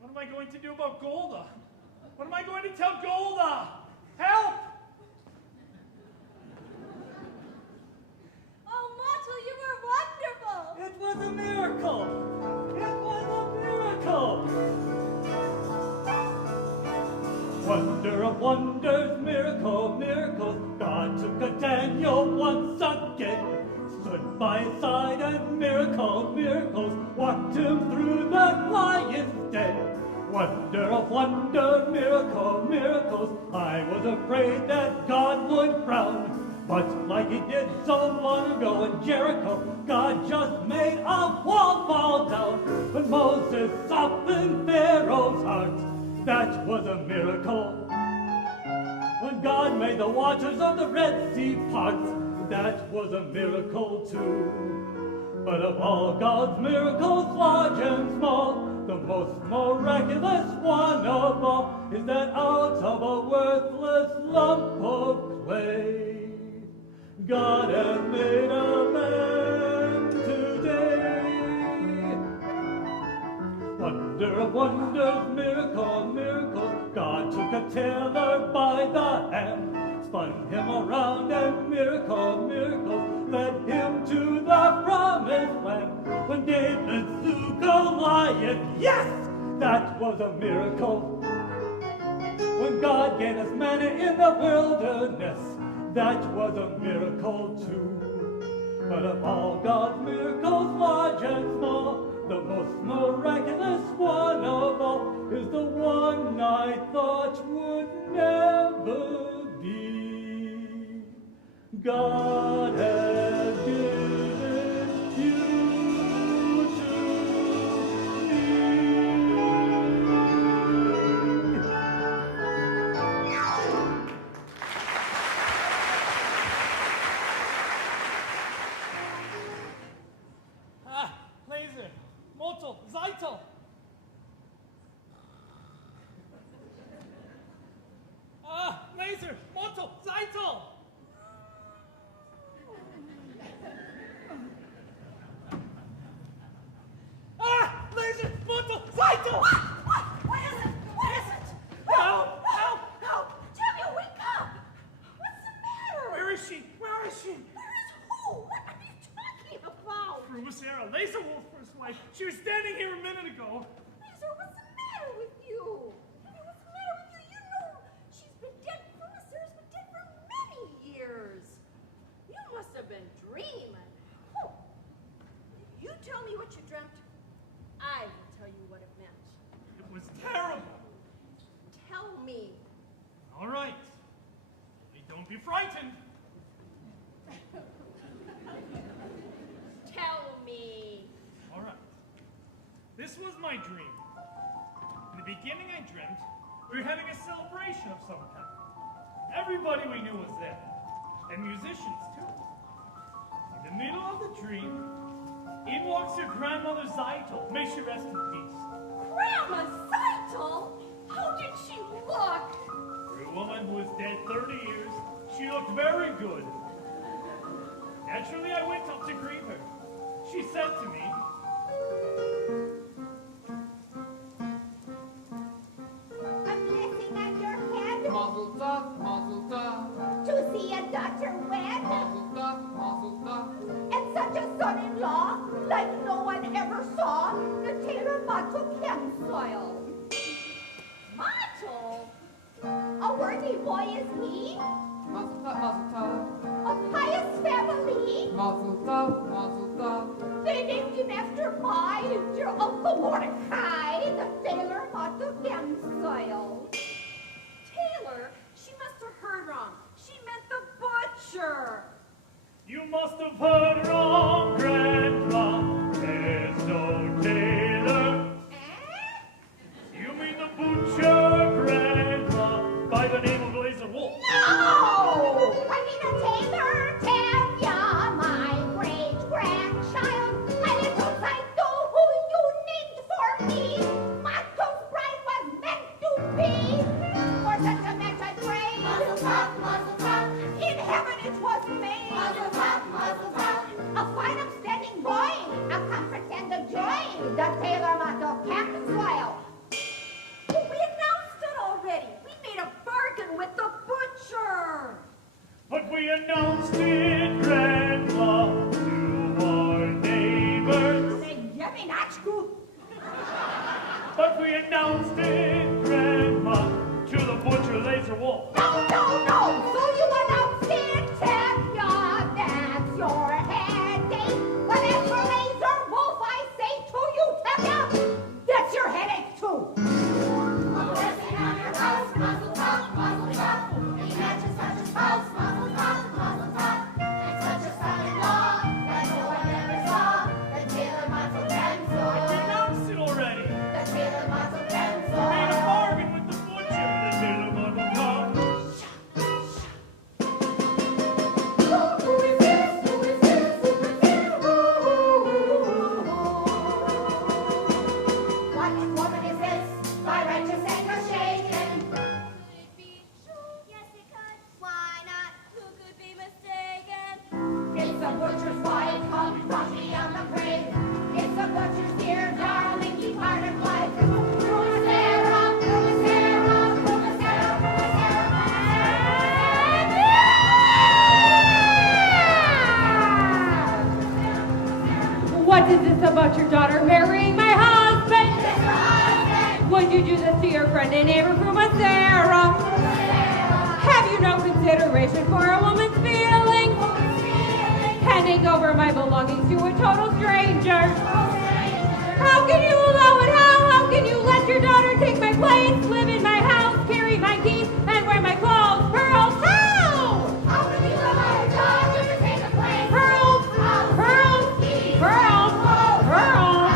What am I going to do about Golda? What am I going to tell Golda? Help! Oh, Motto, you were wonderful! It was a miracle! It was a miracle! Wonder of wonders, miracle, miracles. God took a Daniel once again, stood by his side and miracle, miracles, walked him through the lion's den. Wonder of wonder, miracle, miracles. I was afraid that God would frown, but like he did so long ago in Jericho, God just made a wall fall down. When Moses softened Pharaoh's heart, that was a miracle. When God made the waters of the Red Sea part, that was a miracle too. But of all God's miracles, large and small, the most miraculous one of all is that out of a worthless lump of clay, God has made a man today. Wonder of wonders, miracle of miracles, God took a tailor by the hand, spun him around, and miracle of miracles led him to the promised land. When David slew Goliath, yes, that was a miracle. When God gave us manna in the wilderness, that was a miracle too. But of all God's miracles, large and small, the most miraculous one of all is the one I thought would never be. God has given you to me. Laser, Motel, Zeitel. Laser, Motel, Zeitel. Laser, Motel, Zeitel. What is it? What is it? Help, help. Help! Jimmy, wake up! What's the matter? Where is she? Where is she? Where is who? What are you talking about? Ruma Sarah, Laser Wolf's first wife. She was standing here a minute ago. Laser, what's the matter with you? Jimmy, what's the matter with you? You know she's been dead. Ruma Sarah's been dead for many years. You must have been dreaming. Oh. You tell me what you dreamt. I will tell you what it meant. It was terrible. Tell me. All right. Hey, don't be frightened. Tell me. All right. This was my dream. In the beginning, I dreamt we were having a celebration of some kind. Everybody we knew was there, and musicians too. In the middle of the dream, in walks your grandmother Zeitel. May she rest in peace. Grandma Zeitel? How did she look? For a woman who was dead 30 years, she looked very good. Naturally, I went up to greet her. She said to me, A blessing on your head Mazel tov, mazel tov, to see a daughter wed, mazel tov, mazel tov. and such a son-in-law like no one ever saw, the tailor Mato Chemsoil. Mato? A worthy boy is he? Mazel tov, mazel tov. A pious family? Mazel tov, mazel tov. They named him after my dear Uncle Mordecai, the tailor Mato Chemsoil. Tailor? She must have heard wrong. She meant the butcher. you must have heard wrong, Grandma. There's no tailor. You mean the butcher, Grandma, by the name of Laser Wolf. No! I mean a tailor, Tavia, my great-grandchild. My little Saito, who you named for me. Mato's bride was meant to be. For sentimental grave. Muzzle top, in heaven it was made. Muzzle top. A fine upstanding boy, a comfort and a joy. The tailor Mato Chemsoil. But we announced it already. We made a bargain with the butcher. But we announced it, Grandma, to our neighbors. Say, yummy, not good. But we announced it, Grandma, to the butcher, Laser Wolf. No. So you announced it, Tavia. That's your headache. But as for Laser Wolf, I say to you, Tavia, that's your headache too. A blessing on your house, muzzle top. Imagine such a spouse, muzzle top. And such a son-in-law that no one ever saw. The tailor Mato We Chemsoil. announced it already. The tailor Mato We made a Chemsoil. bargain with the butcher, the tailor Mato Chemsoil. resist, by righteous anger shaken. Could it be true? Yes, it could. Why not? Who could be mistaken? It's the butcher's wife come from beyond the grave. It's the butcher's dear darling departed wife. Ruma Sarah, Ruma Sarah, Ruma Sarah, Ruma Sarah. What is this about your daughter marrying my husband? It's her husband. Would you do this to your friend and neighbor Ruma Sarah? Have you no consideration for a woman's feelings? Handing over my belongings to a total stranger. How can you allow it? How can you let your daughter take my place, live in my house, carry my keys, and wear my clothes? Pearls, how? How can you allow your daughter to take a place? Pearls, pearls, pearls, pearls.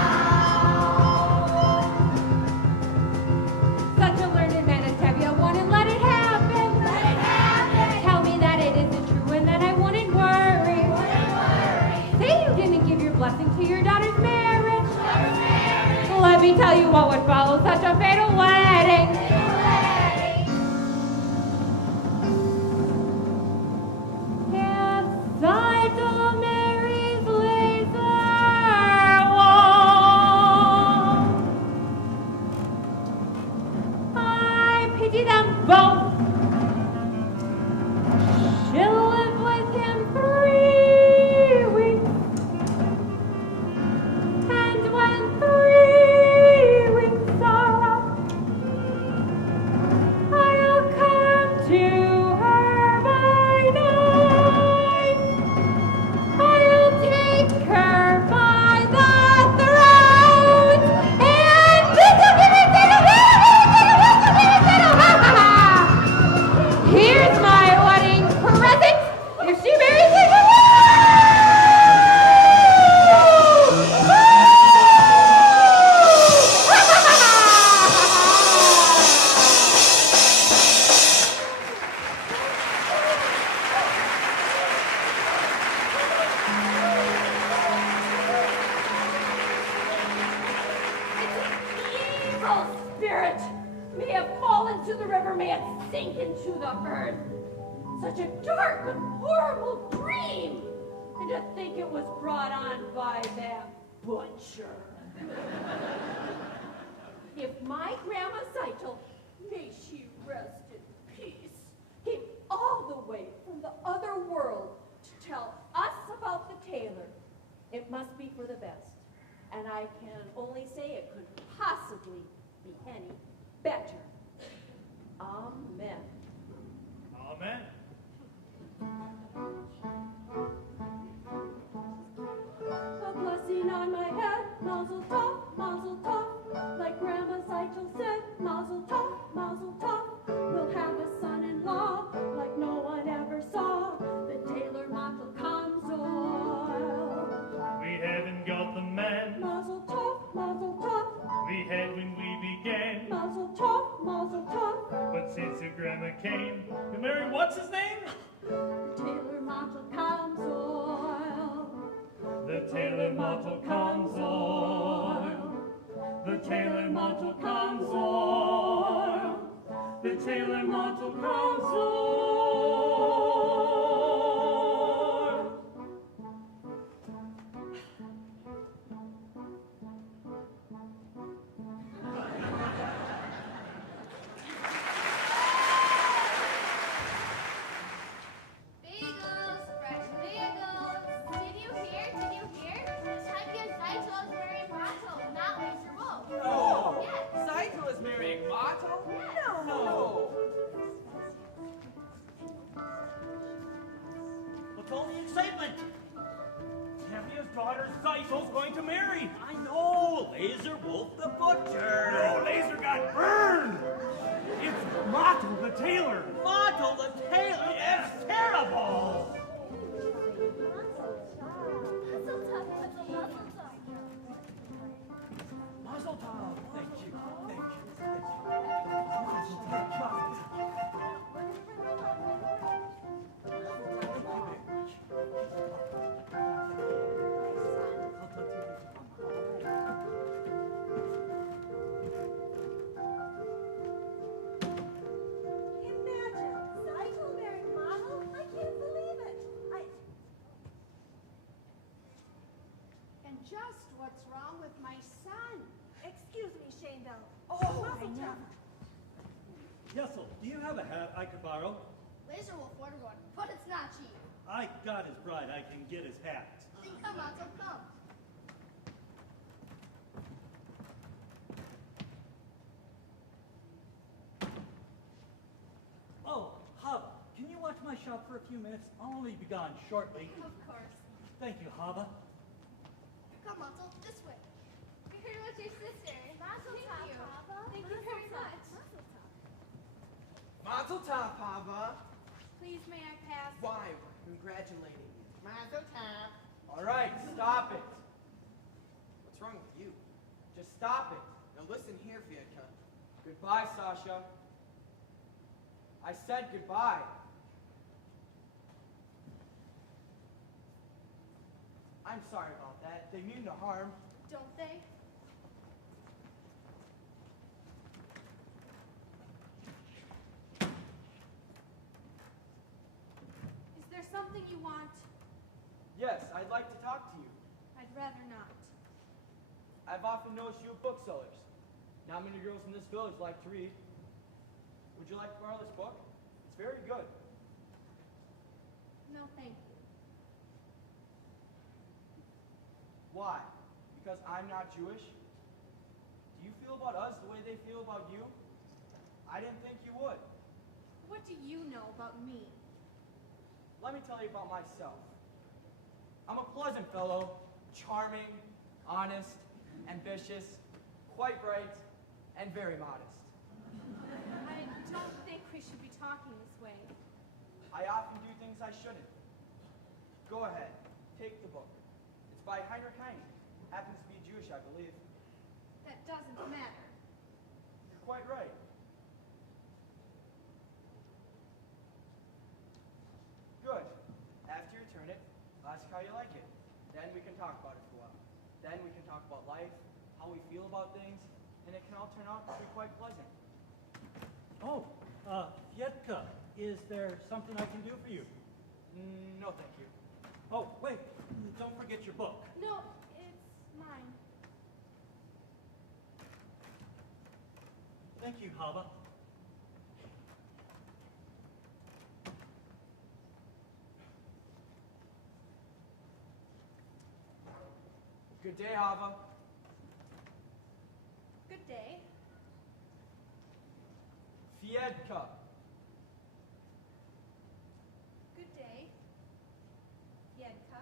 Such a learned man as Tevye wouldn't let it happen. Let it happen. Tell me that it isn't true and then I wouldn't worry. Say you didn't give your blessing to your daughter's marriage. Let me tell you what would follow such a fatal wedding. If Seidel marries Laser Wolf, I pity them both. She'll live with him 3 weeks, and when 3 weeks are up, I'll come to her by night. I'll take her by the throat, and this'll give it to the Here's my wedding present. If she marries me, Evil spirit may have fallen to the river, may it sink into the earth. Such a dark and horrible dream. And to think it was brought on by that butcher. If my grandma Seitel, may she rest in peace, came all the way from the other world to tell us about the tailor, it must be for the best. And I can only say it could possibly be any better. Amen. Amen. A blessing on my head, mazel tov, like Grandma Seitel said, mazel tov, we'll have a son-in-law like no one ever saw, the tailor Matel comes oil. We haven't got the man Mazel tov, we had when we began. mazel tov, But since your grandma came, you married what's his name? the tailor Matel comes oil. The tailor Motto comes oil. The tailor Motto comes oil. The tailor Motto comes oil. Bagels, fresh bagels. Did you hear? Tevye Seitel is marrying Matel, not Laser Wolf. No. Yes. Seitel is marrying Matel? No. What's all the excitement? Tevye's daughter Seitel's going to marry. I know, Laser Wolf the Butcher. No, Laser got burned. It's Matel the tailor. Matel the tailor. It's terrible. Mazel tov. Thank you. Yesel, do you have a hat I could borrow? Laser will afford one, but it's not cheap. I got his bride. I can get his hat. Then come on, so come. Oh, Hava, can you watch my shop for a few minutes? I'll only be gone shortly. Of course. Thank you, Hava. Come on, so this way. Here was your sister. Mazel Thank tov, you. Papa. Thank you very much. Mazel tov, Papa. Please, may I pass? Why? We're congratulating you. Mazel tov. All right, stop it. What's wrong with you? Just stop it. Now listen here, Fiedka. Goodbye, Sasha. I said goodbye. I'm sorry about that. They mean no harm. Don't they? Is there something you want? Yes, I'd like to talk to you. I'd rather not. I've often noticed you at booksellers. Not many girls in this village like to read. Would you like to borrow this book? It's very good. No, thank you. Why? Because I'm not Jewish? Do you feel about us the way they feel about you? I didn't think you would. What do you know about me? Let me tell you about myself. I'm a pleasant fellow, charming, honest, ambitious, quite bright, and very modest. I don't think we should be talking this way. I often do things I shouldn't. Go ahead, take the book. It's by Heinrich Heine. Happens to be Jewish, I believe. That doesn't matter. You're quite right. Good. After you turn it, ask how you like it. Then we can talk about it for a while. Then we can talk about life, how we feel about things, and it can all turn out to be quite pleasant. Oh, Fietka, is there something I can do for you? No, thank you. Oh, wait, don't forget your book. No, it's mine. Thank you, Hava. Good day, Hava. Good day. Fiedka. Good day. Yedka.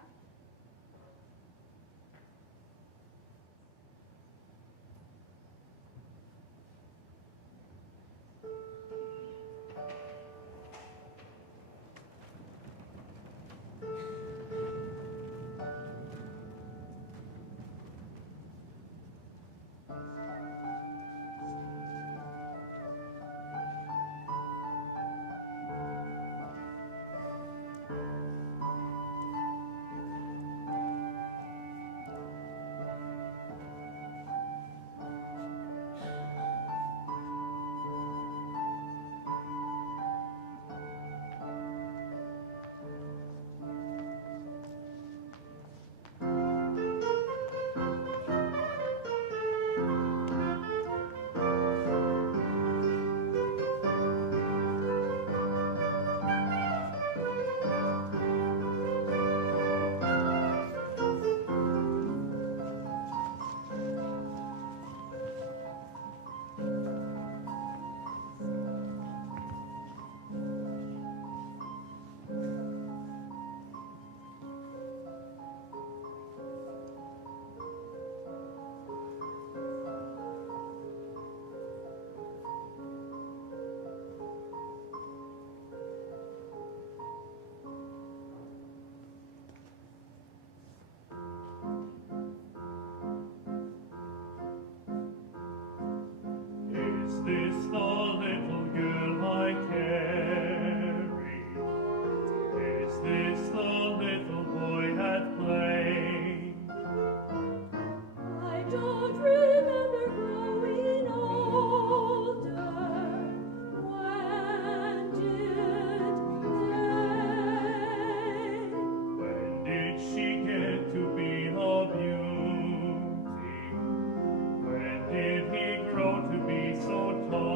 Is this the little girl I carry? Is this the little boy at play? I don't remember growing older. When did they? When did she get to be a beauty? When did he grow to be so tall?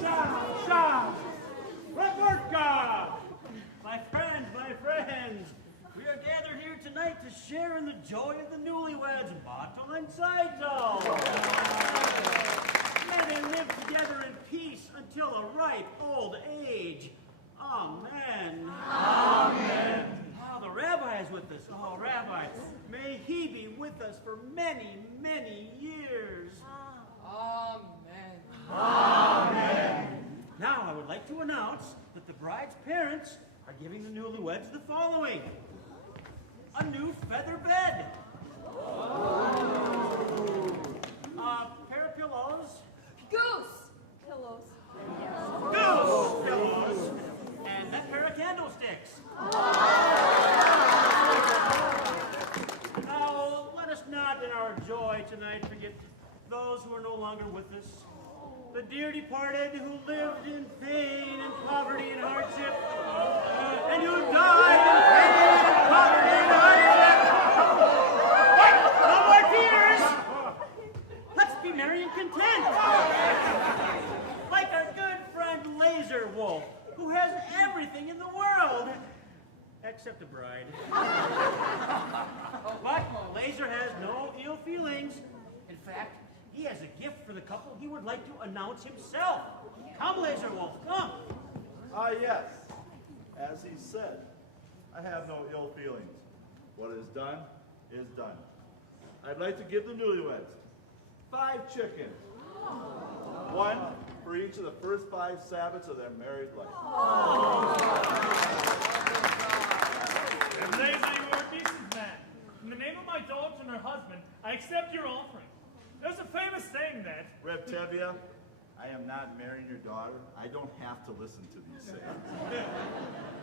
Sha! Reportka! My friends, we are gathered here tonight to share in the joy of the newlyweds, Bartel and Saito. May they live together in peace until a ripe old age. Amen. Amen. Ah, the rabbi is with us. Oh, Rabbi, may he be with us for many, many years. Amen. Amen. Now, I would like to announce that the bride's parents are giving the newlyweds the following. A new feather bed. A pair of pillows. Goose pillows. Goose pillows. And that pair of candlesticks. Now, let us not in our joy tonight forget those who are no longer with us. The dear departed who lived in pain and poverty and hardship, and who died in pain and poverty and hardship. No more tears! Let's be merry and content. Like our good friend Laser Wolf, who has everything in the world, except a bride. But Laser has no ill feelings. In fact, he has a gift for the couple he would like to announce himself. Come, Laser Wolf, come. Ah, yes. As he said, I have no ill feelings. What is done is done. I'd like to give the newlyweds 5 chickens. 1 for each of the first 5 Sabbaths of their married life. And Laser, you are a decent man. In the name of my daughter and her husband, I accept your offering. There's a famous saying that... Reb Tevye, I am not marrying your daughter. I don't have to listen to these sayings.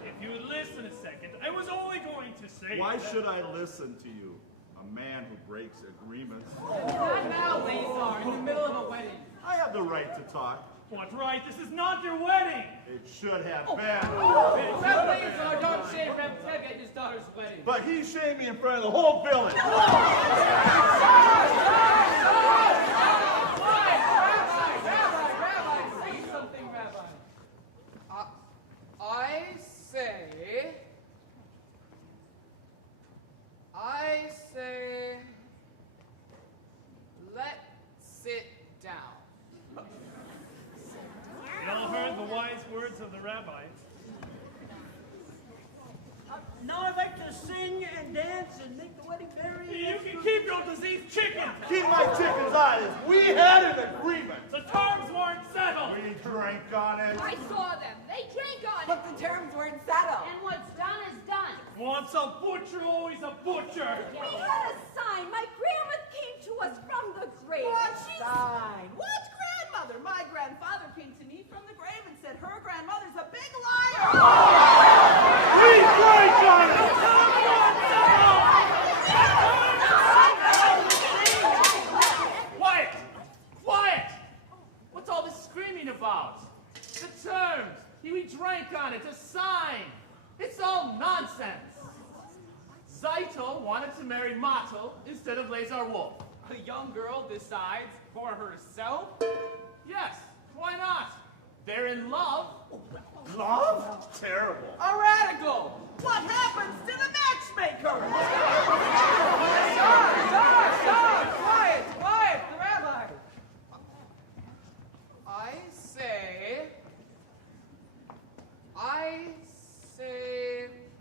If you would listen a second, I was only going to say... Why that... should I listen to you? A man who breaks agreements. Not now, Lazar, in the middle of a wedding. I have the right to talk. What right? This is not your wedding! It should have been. Reb Lazar, don't shame Reb Tevye at his daughter's wedding. But he shamed me in front of the whole village. Rabbi, say something, Rabbi. I say, let's sit down. You all heard the wise words of the rabbi. Now I'd like to sing and dance and make the wedding merry. You can keep your diseased chickens! Keep my chickens out of this. We had an agreement. The terms weren't settled! We drank on it. I saw them. They drank on it. But the terms weren't settled. And what's done is done. Once a butcher, always a butcher! We had a sign. My grandma came to us from the grave. What and she sign? What grandmother? My grandfather came to me from the grave and said her grandmother's a big liar. We drank on it! Quiet! Quiet! What's all this screaming about? The terms! We drank on it, a sign! It's all nonsense! Zaito wanted to marry Mato instead of Lazar Wolf. A young girl decides for herself? Yes, why not? They're in love. Love? Terrible. A radical. What happens to the matchmaker? Stop! Quiet! The rabbi. I say.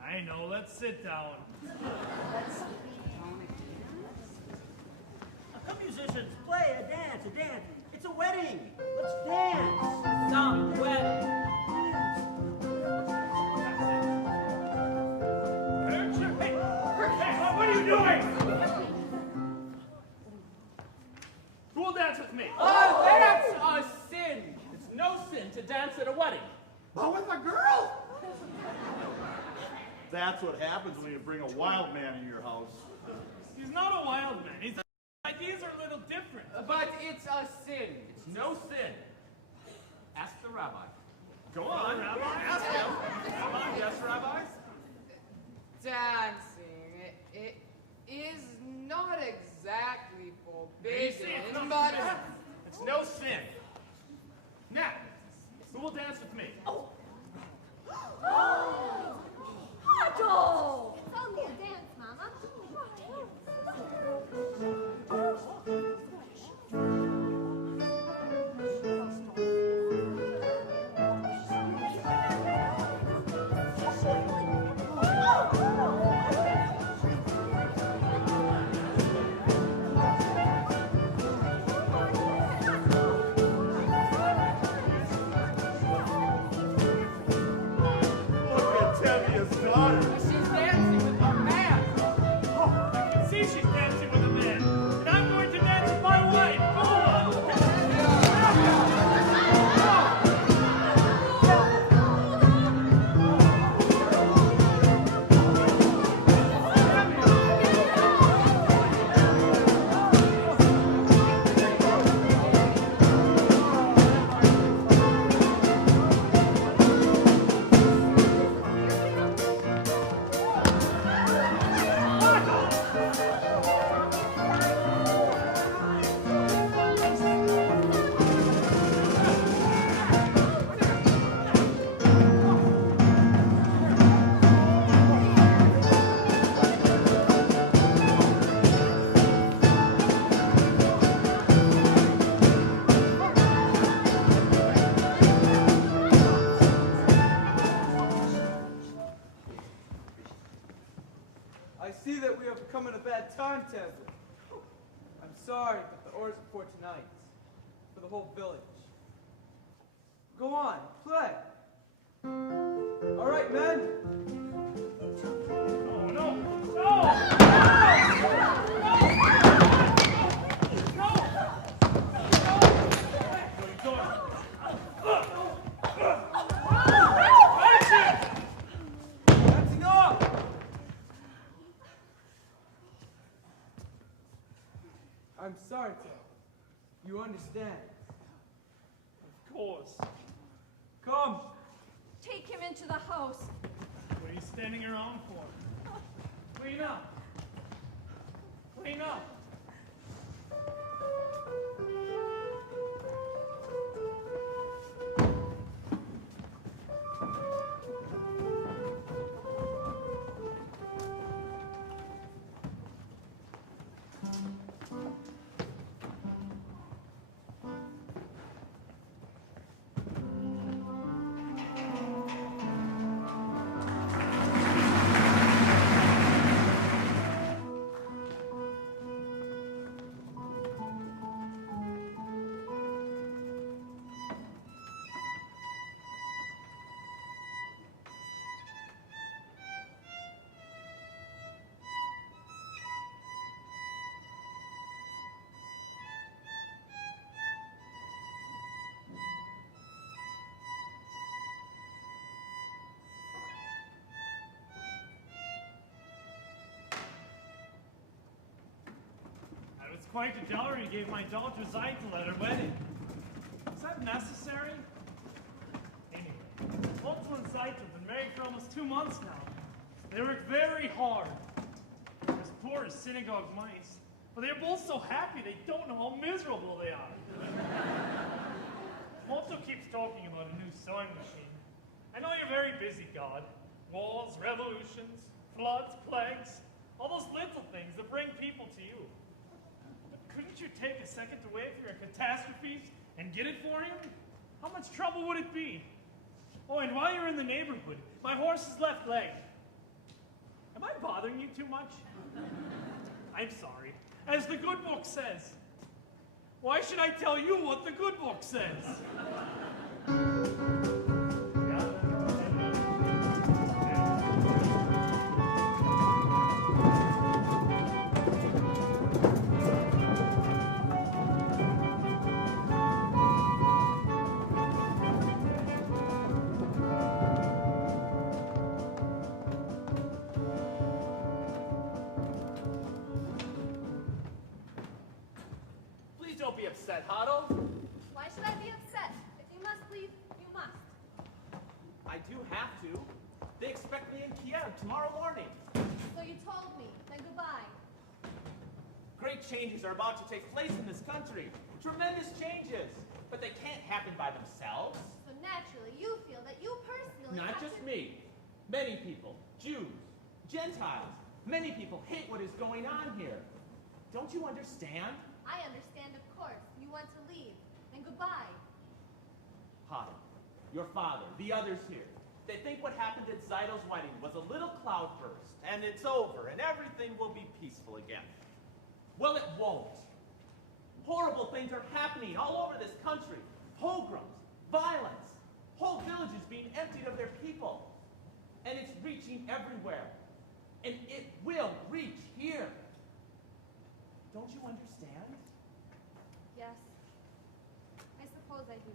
I know, let's sit down. Come, musicians, play a dance. It's a wedding. Let's dance. Some wedding. Hey, what are you doing? Who will dance with me? Oh, that's a sin. It's no sin to dance at a wedding. But with a girl? That's what happens when you bring a wild man in your house. He's not a wild man. His ideas are a little different. But it's a sin. It's no sin. Ask the rabbi. Go on, Rabbi. Ask him. Come on, yes, rabbi? Dancing. It is not exactly You see, it's forbidden, not but It's no sin. Now, sorry, but the order's for tonight. For the whole village. Go on, play. All right, men. Oh, no! No! I'm sorry, Tim. You understand. Of course. Come. Take him into the house. What are you standing around for? Clean up. Clean up. It's quite a dowry he gave my daughter Zeitel at her wedding. Is that necessary? Anyway, Otto and Zeitel have been married for almost 2 months now. They work very hard. They're as poor as synagogue mice. But they're both so happy they don't know how miserable they are. Otto keeps talking about a new sewing machine. I know you're very busy, God. Wars, revolutions, floods, plagues, all those little things that bring people to you. Couldn't you take a second to wait for your catastrophes and get it for him? How much trouble would it be? Oh, and while you're in the neighborhood, my horse's left leg. Am I bothering you too much? I'm sorry. As the good book says. Why should I tell you what the good book says? Don't be upset, Huddle. Why should I be upset? If you must leave, you must. I do have to. They expect me in Kiev tomorrow morning. So you told me. Then goodbye. Great changes are about to take place in this country. Tremendous changes. But they can't happen by themselves. So naturally, you feel that you personally Not have just to... me. Many people, Jews, Gentiles, many people hate what is going on here. Don't you understand? I understand, of course. You want to leave. Then goodbye. Huddle, your father, the others here. They think what happened at Zeidel's wedding was a little cloudburst, and it's over, and everything will be peaceful again. Well, it won't. Horrible things are happening all over this country. Pogroms, violence, whole villages being emptied of their people. And it's reaching everywhere. And it will reach here. Don't you understand? Yes. I suppose I do.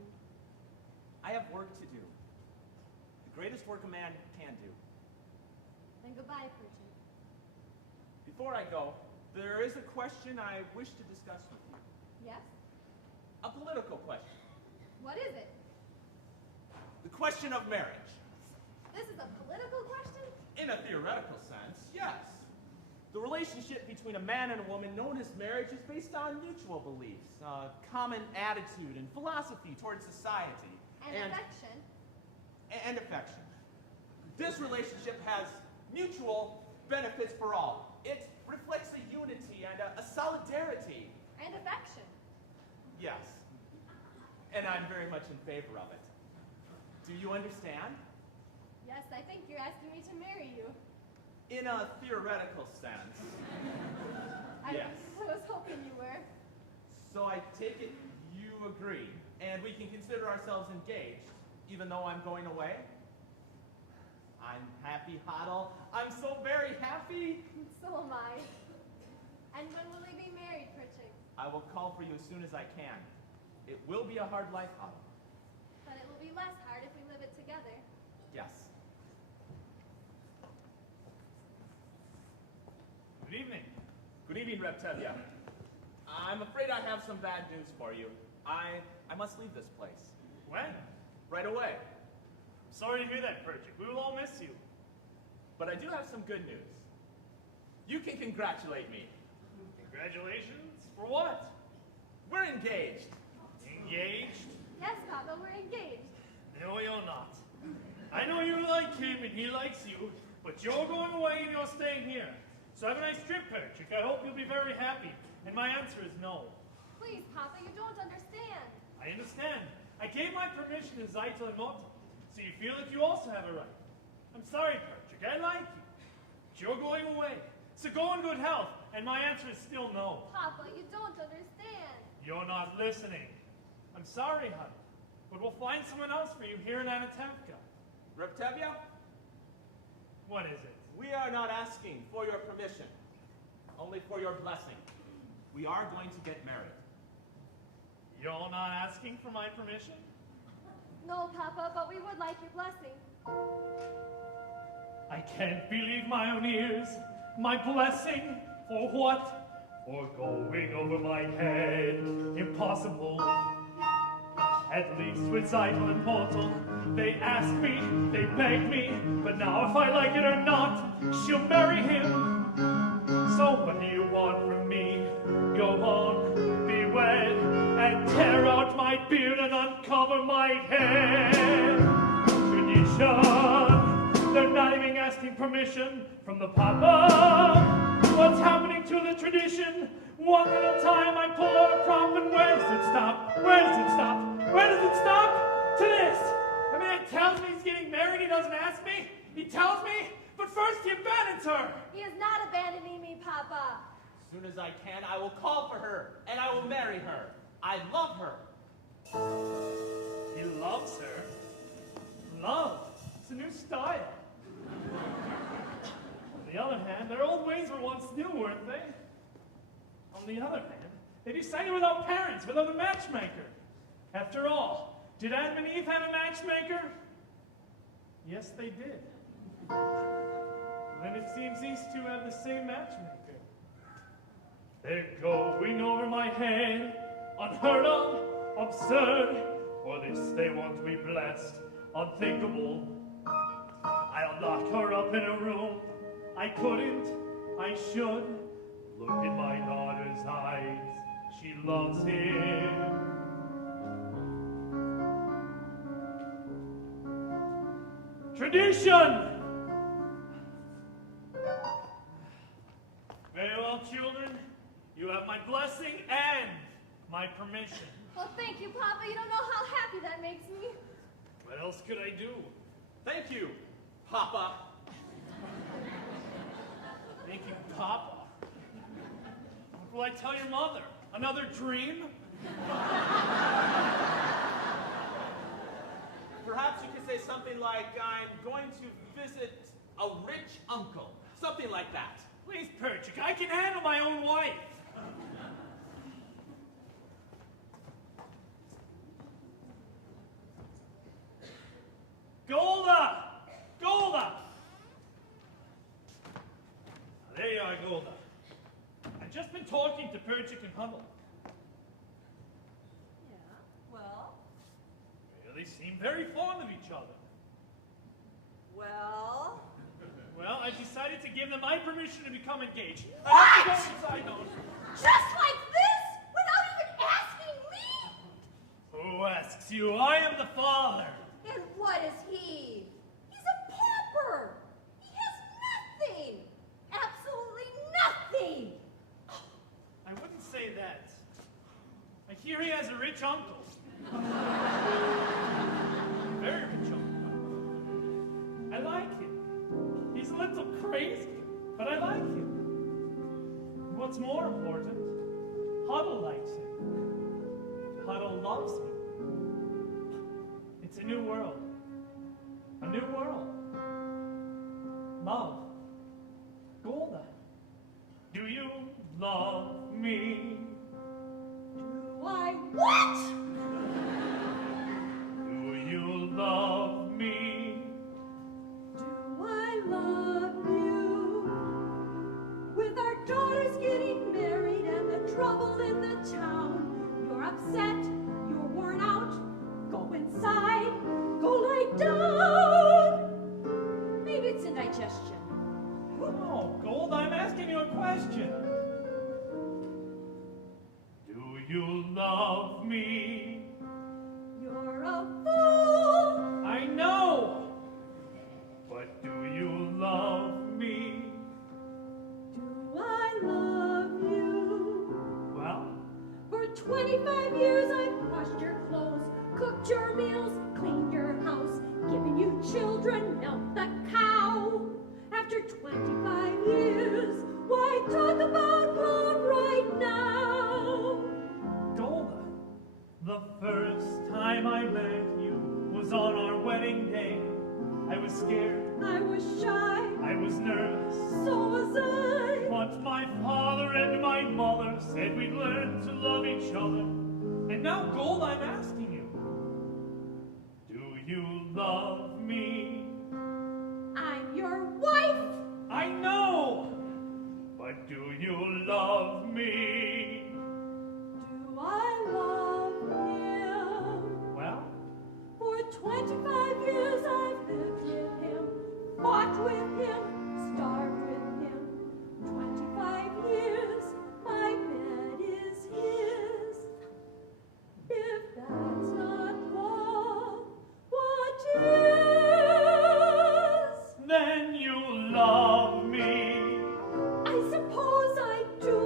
I have work to do. The greatest work a man can do. Then goodbye, Purchase. Before I go, there is a question I wish to discuss with you. Yes? A political question. What is it? The question of marriage. This is a political question? In a theoretical sense, yes. The relationship between a man and a woman known as marriage is based on mutual beliefs, common attitude and philosophy towards society. And affection. And affection. This relationship has mutual benefits for all. It reflects a unity and a solidarity. And affection. Yes. And I'm very much in favor of it. Do you understand? Yes, I think you're asking me to marry you. In a theoretical sense. Yes. I was hoping you were. So I take it you agree, and we can consider ourselves engaged, even though I'm going away? I'm happy, Huddle. I'm so very happy. So am I. And when will we be married, Pritchard? I will call for you as soon as I can. It will be a hard life, Huddle. But it will be less hard if we live it together. Yes. Good evening. Good evening, Reptevia. I'm afraid I have some bad news for you. I must leave this place. When? Right away. Sorry to hear that, Perchik. We will all miss you. But I do have some good news. You can congratulate me. Congratulations? For what? We're engaged. Engaged? Yes, Papa, we're engaged. No, you're not. I know you like him and he likes you, but you're going away and you're staying here. So have a nice trip, Perchik. I hope you'll be very happy. And my answer is no. Please, Papa, you don't understand. I understand. I gave my permission to Zeitel and Mott, so you feel that you also have a right. I'm sorry, Perchik. I like you. But you're going away. So go in good health. And my answer is still no. Papa, you don't understand. You're not listening. I'm sorry, honey. But we'll find someone else for you here in Anatevka. Reptevia? What is it? We are not asking for your permission, only for your blessing. We are going to get married. You're not asking for my permission? No, Papa, but we would like your blessing. I can't believe my own ears. My blessing? For what? For going over my head. Impossible. At least with Zeitel and Portal, they ask me, they beg me, but now if I like it or not, she'll marry him. So what do you want from me? Go on, be wed, and tear out my beard and uncover my head. Tradition, they're not even asking permission from the Papa. What's happening to the tradition? One little time I pull out a prop and where does it stop? Where does it stop? Where does it stop? To this. I mean, it tells me he's getting married, he doesn't ask me. He tells me, but first he abandons her. He is not abandoning me, Papa. As soon as I can, I will call for her, and I will marry her. I love her. He loves her. Love. It's a new style. On the other hand, their old ways were once new, weren't they? On the other hand, they decided without parents, without a matchmaker. After all, did Adam and Eve have a matchmaker? Yes, they did. Then it seems these two have the same matchmaker. They're going over my head, unheard of, absurd. For this they want to be blessed, unthinkable. I'll lock her up in a room. I couldn't, I should. Look in my daughter's eyes, she loves him. Tradition! Very well, children. You have my blessing and my permission. Well, thank you, Papa. You don't know how happy that makes me. What else could I do? Thank you, Papa. Thank you, Papa. What will I tell your mother? Another dream? Perhaps you could say something like, I'm going to visit a rich uncle. Something like that. Please, Perchik, I can handle my own wife. Golda! Golda! There you are, Golda. I've just been talking to Perchik and Huddle. Yeah, well? They seem very fond of each other. Well? Well, I've decided to give them my permission to become engaged. What? I have to go inside, though. Just like this? Without even asking me? Who asks you? I am the father. And what is he? He's a pauper. He has nothing. Absolutely nothing. I wouldn't say that. I hear he has a rich uncle. Very rich uncle. I like him. He's a little crazy, but I like him. What's more important, Huddle likes him. Huddle loves him. It's a new world. A new world. Love. Golda. Do you love me? Why, what? Do you love me? Do I love you? With our daughters getting married and the trouble in the town, you're upset, you're worn out. Go inside, go lie down. Maybe it's indigestion. Oh, Gold, I'm asking you a question. Do you love me? You're a fool. I know. But do you love me? Do I love you? Well, For 25 years I've washed your clothes, cooked your meals, cleaned your house, given you children, milked the cow. After 25 years, why talk about love right now? Golda, the first time I met you was on our wedding day. I was scared. I was shy. I was nervous. So was I. But my father and my mother said we'd learn to love each other. And now, Gold, I'm asking you, do you love me? I'm your wife. I know, but do you love me? Do I love him? Well, For 25 years I've lived with him, fought with him, starved with him. 25 years, my bed is his. If that's not love, what is? then you love me. I suppose I do.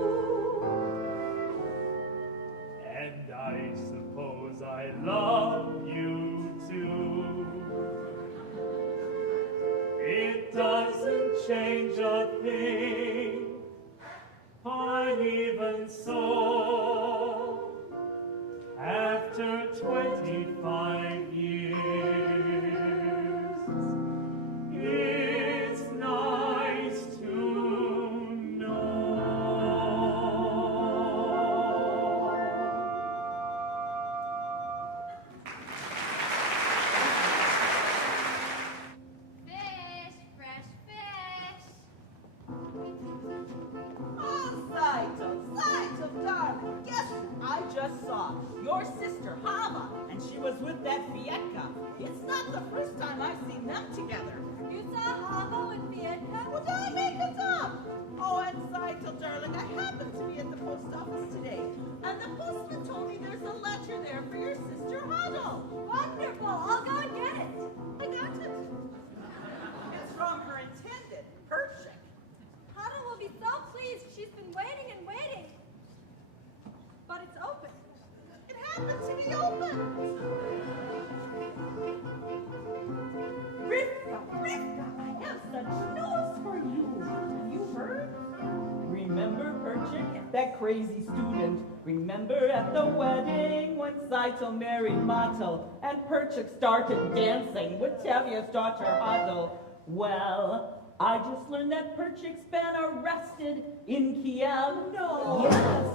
And I suppose I love you too. It doesn't change a thing, but even so, after 25 years, it's nice to know. Fish, fresh fish. Oh, Saito, darling, guess who I just saw? Your sister, Hava, and she was with that Fieka. It's not the first time I've seen them together. You saw Havo and Fieka? Well, don't make it up. Oh, and Saito, darling, I happened to be at the post office today, and the postman told me there's a letter there for your sister, Huddle. Wonderful. I'll go and get it. I got it. It's from her intended, Pershing. Hannah will be so pleased. She's been waiting and waiting. But it's open. It happened to be open. Rivka, I have such news for you. Have you heard? Remember Perchik, that crazy student? Remember at the wedding when Saito married Mato and Perchik started dancing with Tavia's daughter Huddle? Well, I just learned that Perchik's been arrested in Kiev. No. Yes.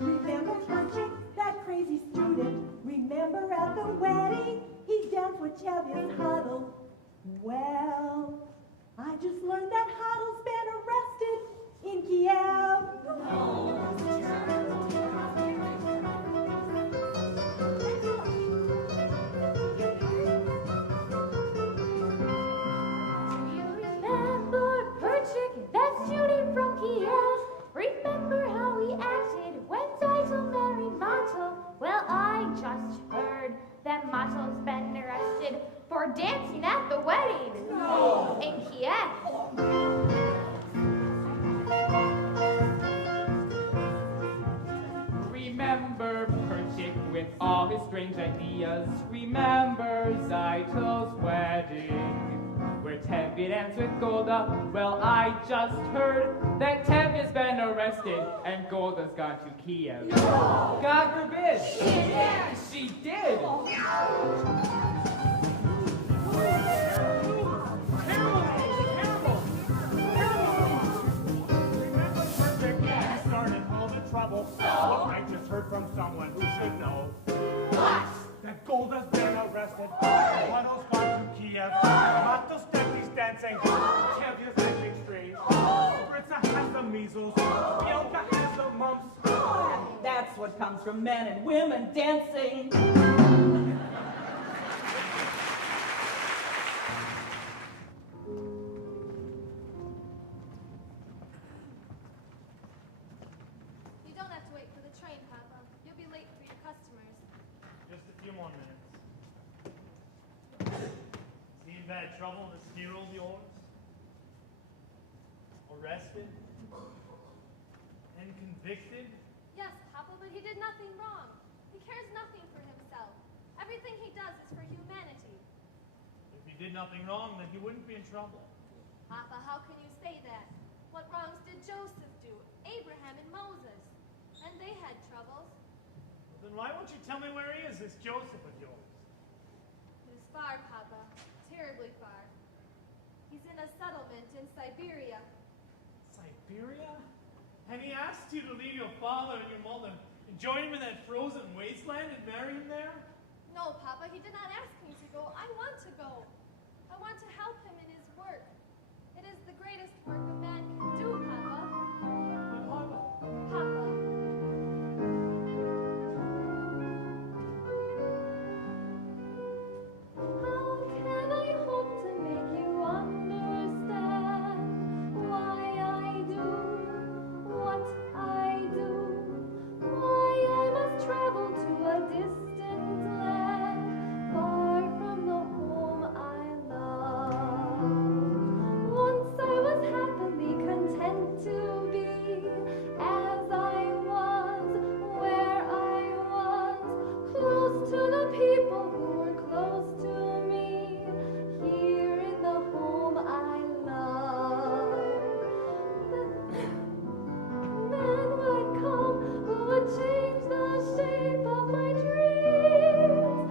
Remember Perchik, that crazy student? Remember at the wedding he danced with Chevy's Huddle? Well, I just learned that Huddle's been arrested in Kiev. Do you remember Perchik, that student from Kiev? Remember how he acted when Saito married Mato? Well, I just heard that Mato's been arrested for dancing at the wedding. No. In Kiev. Remember Perchik with all his strange ideas. Remember Saito's wedding. dance with Golda. Well, I just heard that Tevye's been arrested and Golda's gone to Kiev. No. God forbid. She did. She did. Started all the trouble. I just heard from someone who should know. What? That Golda's been arrested. Pavel's gone to Kiev. Matosteki's dancing. Tevye's making straight. Fritza has the measles. Yelka has the mumps. And that's what comes from men and women dancing. You don't have to wait for the train, Papa. You'll be late for your customers. Just a few more minutes. Seen bad trouble, this hero of yours? Arrested? And convicted? Yes, Papa, but he did nothing wrong. He cares nothing for himself. Everything he does is for humanity. If he did nothing wrong, then he wouldn't be in trouble. Papa, how can you say that? What wrongs did Joseph do? Abraham and Moses. And they had troubles. Then why won't you tell me where he is, this Joseph of yours? He's far, Papa. Terribly far. He's in a settlement in Siberia. Siberia? And he asked you to leave your father and your mother and join him in that frozen wasteland and marry him there? No, Papa, he did not ask me to go. I want to go. I want to help him in his work. It is the greatest work a man can do, Papa. But Papa. Papa. How can I hope to make you understand why I do what I do? Why I must travel to a distant land, far from the home I love. Once I was happily content to be as I was, where I was, close to the people who were close to me, here in the home I love. Then would come who would change the shape of my dreams.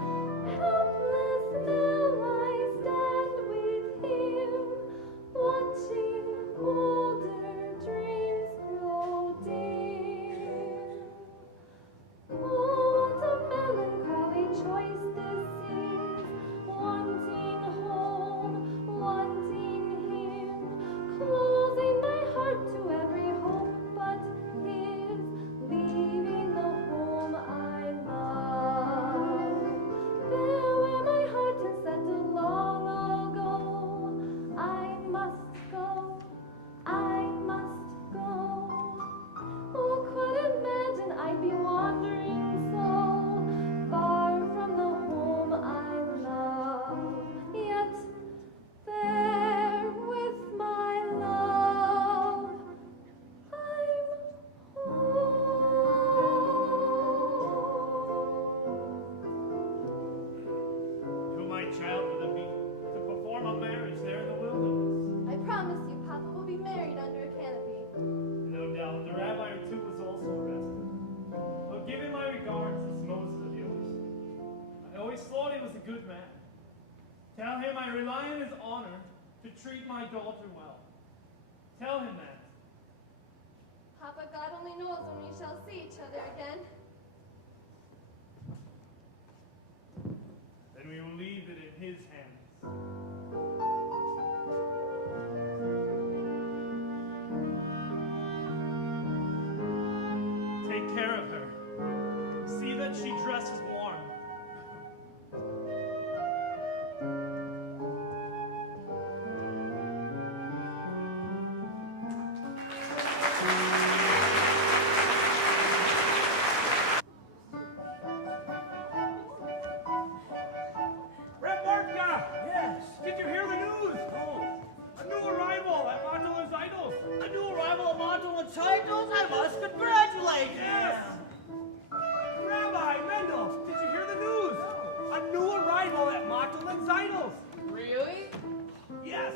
Helpless now I stand with him, watching older dreams grow dim. Oh, what a melancholy choice this is, wanting home, wanting him, closing my heart to every hope but his, leaving the home I love. There where my heart has settled long ago, I must go, I must go. Who could imagine I'd be wandering so far from the home I love? Yet there with my love, I'm home. You might travel to me to perform a marriage there in the wilderness. I promise you, Papa, we'll be married under a canopy. No doubt, the rabbi too was also arrested. But give him my regards, this Moses of yours. I always thought he was a good man. Tell him I rely on his honor to treat my daughter well. Tell him that. Papa, God only knows when we shall see each other again. Then we will leave it in his hands. Take care of her. See that she dresses warm. Remarka! Yes. Did you hear the news? Oh. A new arrival at Montolin's Idols. A new arrival of Montolin's Idols? I must congratulate you. Yes. Rabbi Mendel, did you hear the news? A new arrival at Montolin's Idols. Really? Yes.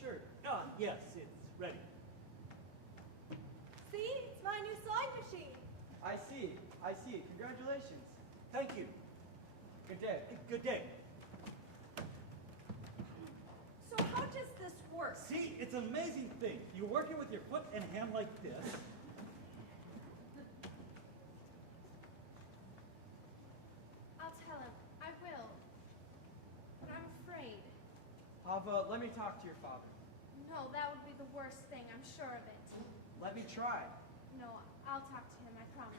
shirt. Yes, it's ready. See, it's my new sewing machine. I see. Congratulations. Thank you. Good day. Good day. So how does this work? See, it's an amazing thing. You're working with your foot and hand like this. I'll tell him. I will. But I'm afraid. Hava, let me talk to your father. No, that would be the worst thing. I'm sure of it. Let me try. No, I'll talk to him. I promise.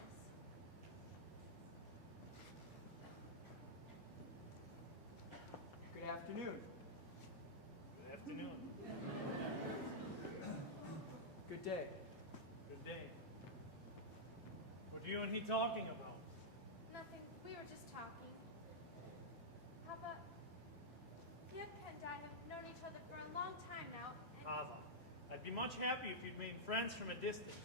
Good afternoon. Good afternoon. Good day. Good day. What are you and he talking about? Nothing. We were just talking. Papa, Yip and I have known each other for a long time now. And Hava, I'd be much happy if you'd made friends from a distance.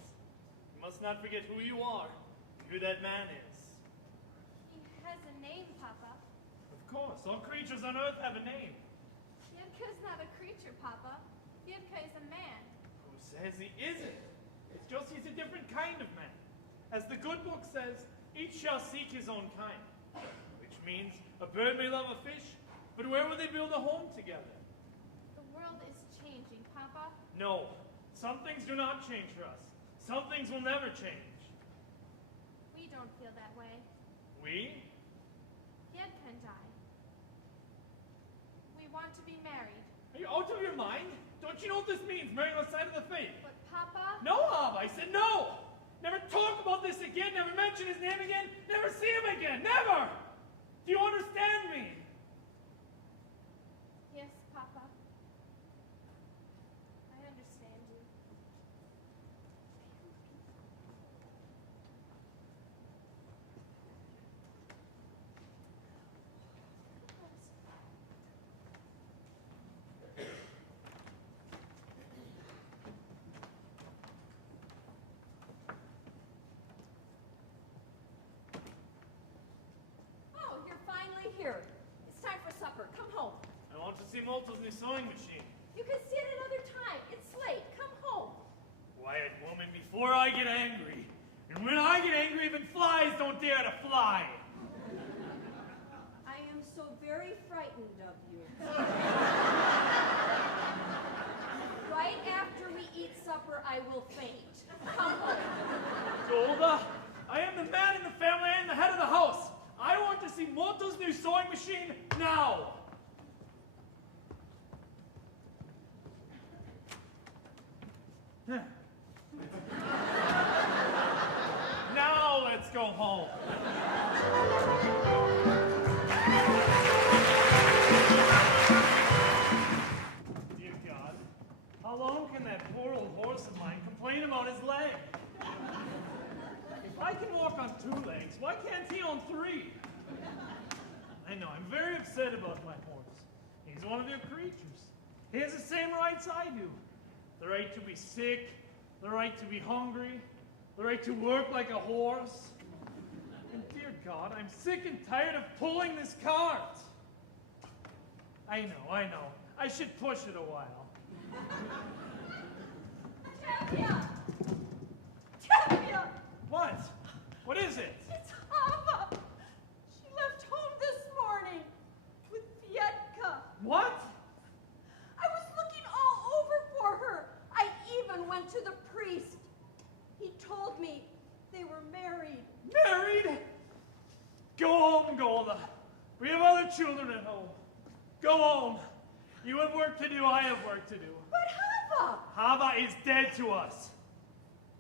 You must not forget who you are, and who that man is. he has a name, Papa. Of course, all creatures on earth have a name. Yipka's not a creature, Papa. Yipka is a man. Who says he isn't? It's just he's a different kind of man. As the good book says, each shall seek his own kind. Which means a bird may love a fish, but where will they build a home together? The world is changing, Papa. No, some things do not change for us. Some things will never change. We don't feel that way. We? Yipka and I. We want to be married. Are you out of your mind? Don't you know what this means, marrying on the side of the faith? But Papa... No, Hava, I said no! Never talk about this again, never mention his name again, never see him again, never! Do you understand me? Yes, Papa. I understand you. Oh, you're finally here. It's time for supper. Come home. I want to see Molto's new sewing machine. You can see it another time. It's late. Come home. Quiet, woman, before I get angry. And when I get angry, even flies don't dare to fly. I am so very frightened of you. Right after we eat supper, I will faint. Come home. Golda, I am the man in the family and the head of the house. I want to see Molto's new sewing machine now. Now let's go home. Dear God, how long can that poor old horse of mine complain about his leg? If I can walk on 2 legs, why can't he on 3? I know, I'm very upset about my horse. He's one of your creatures. He has the same rights I do. The right to be sick, the right to be hungry, the right to work like a horse. And dear God, I'm sick and tired of pulling this cart. I know. I should push it a while. Tevye! Tevye! What? What is it? It's Hava. She left home this morning with Fietka. What? I was looking all over for her. I even went to the priest. He told me they were married. Married? Go home, Golda. We have other children at home. Go home. You have work to do, I have work to do. But Hava! Hava is dead to us.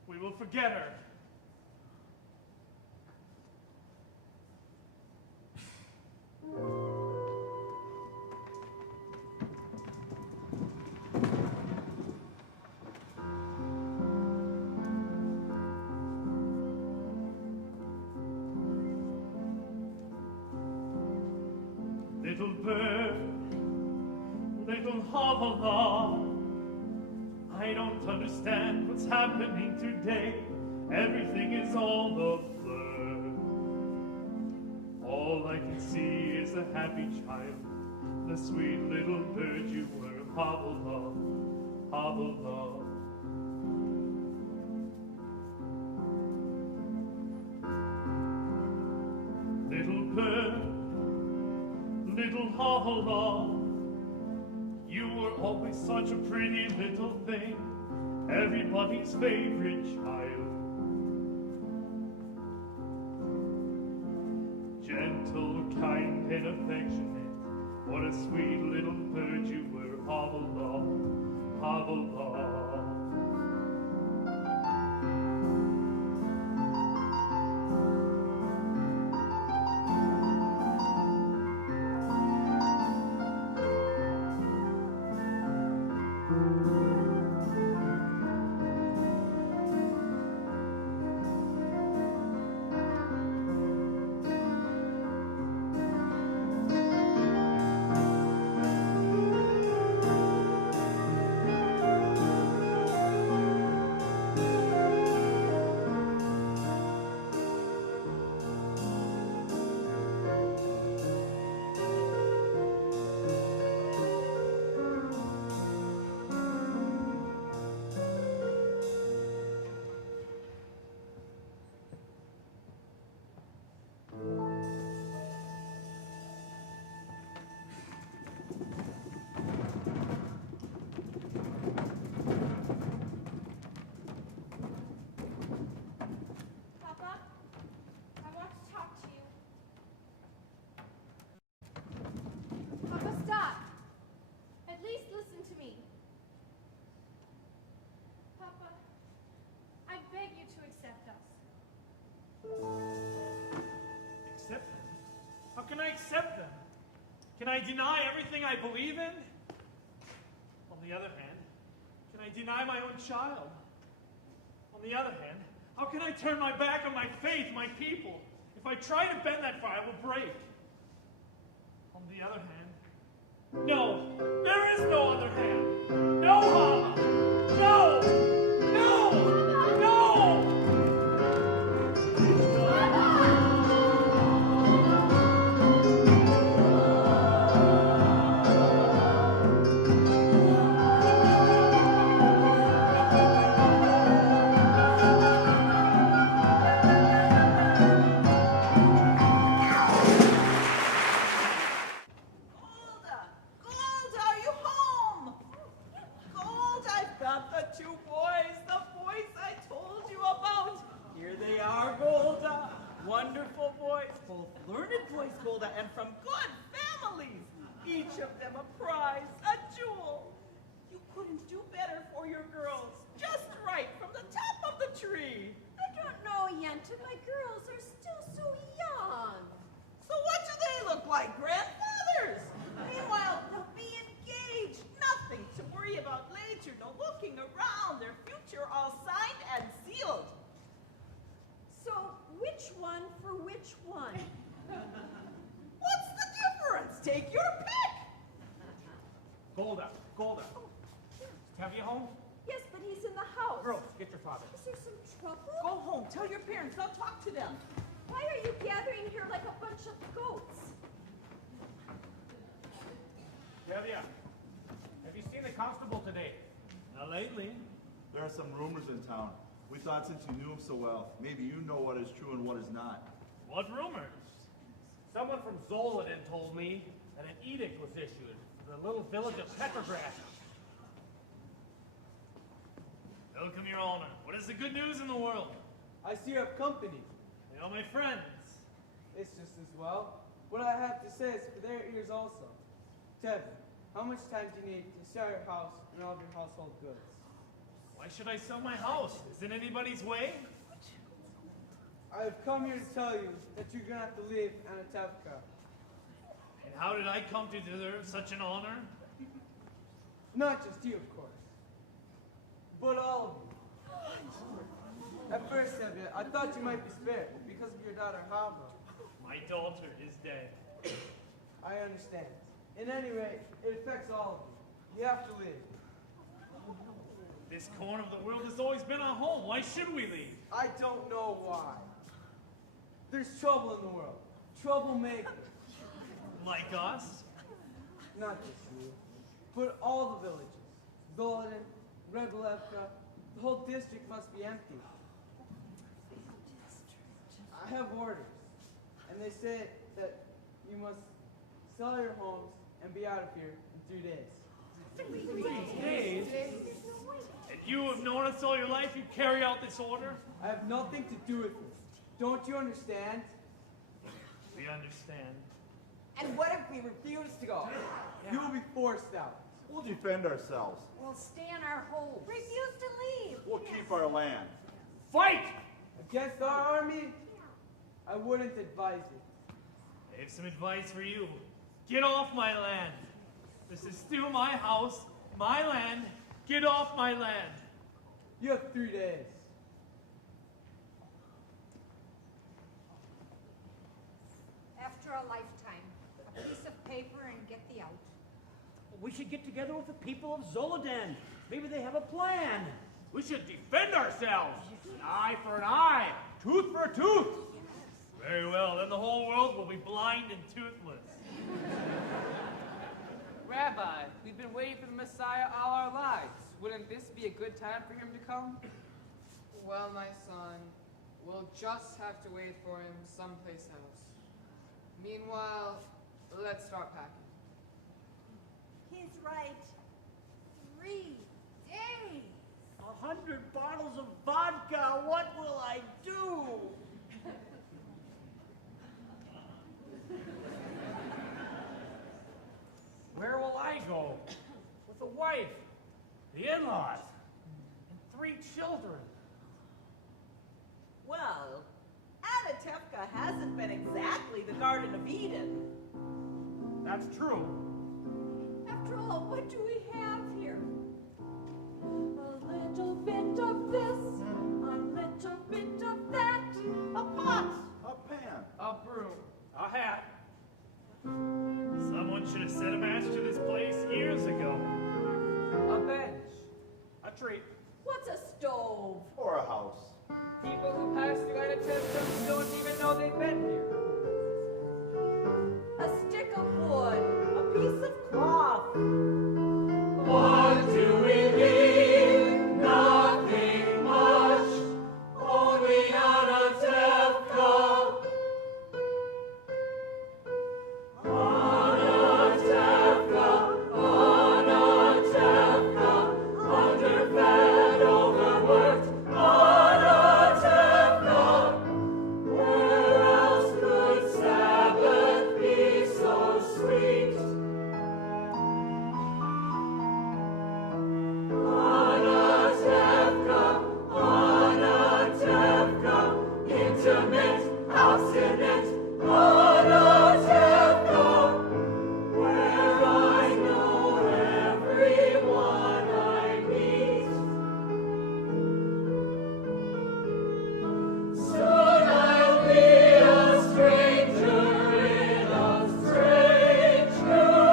We will forget her. Little bird, little Havala, I don't understand what's happening today. Everything is all a blur. All I can see is a happy child, the sweet little bird you were, Havala. Havelda. Little bird, little Havelda, you were always such a pretty little thing, everybody's favorite child. Gentle, kind, and affectionate, what a sweet little bird you were, Havelda, Havelda. Papa, I want to talk to you. Papa, stop. At least listen to me. Papa, I beg you to accept us. Accept them? How can I accept them? Can I deny everything I believe in? On the other hand, can I deny my own child? On the other hand, how can I turn my back on my faith, my people? If I try to bend that fire, I will break. On the other hand, no, there is no other hand. No, Mama. No, no, no. Golda! Golda, are you home? Gold, I've got the two boys I told you about. Here they are, Golda. Wonderful boys, both learned boys, Golda, and from good families. Each of them a prize, a jewel. You couldn't do better for your girls. Just right from the top of the tree. I don't know, Yenta. My girls are still so young. So what do they look like? Grandfathers? Meanwhile, they'll be engaged. Nothing to worry about later. No looking around. Their future all signed and sealed. So which one for which one? What's the difference? Take your pick. Golda, Golda. Is Tevye home? Yes, but he's in the house. Girls, get your father. Is there some trouble? Go home. Tell your parents. I'll talk to them. Why are you gathering here like a bunch of goats? Tevye, have you seen the constable today? Not lately. There are some rumors in town. We thought since you knew him so well, maybe you know what is true and what is not. What rumors? Someone from Zolodin told me that an edict was issued for the little village of Petrograd. Welcome, Your Honor. What is the good news in the world? I see you have company. They are my friends. It's just as well. What I have to say is for their ears also. Tevye, how much time do you need to sell your house and all of your household goods? Why should I sell my house? Is it anybody's way? I've come here to tell you that you're gonna have to live on a Tevka. And how did I come to deserve such an honor? Not just you, of course, but all of you. At first, Tevye, I thought you might be spared because of your daughter Hava. My daughter is dead. I understand. In any rate, it affects all of you. You have to live. This corner of the world has always been our home. Why should we leave? I don't know why. There's trouble in the world. Troublemakers. Like us? Not just you, but all the villages. Zolodin, Rebelevka, the whole district must be empty. I have orders, and they say that you must sell your homes and be out of here in 3 days. 3 days? And you have known us all your life, you carry out this order? I have nothing to do with this. Don't you understand? We understand. And what if we refuse to go? You will be forced out. We'll defend ourselves. We'll stay in our homes. Refuse to leave. We'll keep our land. Fight! Against our army, I wouldn't advise it. I have some advice for you. Get off my land. This is still my house, my land. Get off my land. You have 3 days. After a lifetime, a piece of paper and get thee out. We should get together with the people of Zolodan. Maybe they have a plan. We should defend ourselves. An eye for an eye, tooth for a tooth. Very well, then the whole world will be blind and toothless. Rabbi, we've been waiting for the Messiah all our lives. Wouldn't this be a good time for him to come? Well, my son, we'll just have to wait for him someplace else. Meanwhile, let's start packing. He's right. 3 days. 100 bottles of vodka. What will I do? Where will I go? With a wife, the in-laws, and 3 children. Well, Anatevka hasn't been exactly the Garden of Eden. That's true. After all, what do we have here? A little bit of this, a little bit of that. A pot. A pan. A broom. A hat. Someone should have set a match to this place years ago. A bench. A tree. What's a stove? Or a house. People who pass through Anatevka don't even know they've been here. A stick of wood. A piece of cloth. What do we need? Nothing much. Only Anatevka. Underfed, overworked, where else could Sabbath be so sweet? Anatevka, intimate, obstinate, Anatevka, where I know everyone I meet. Soon I'll be a stranger in a strange new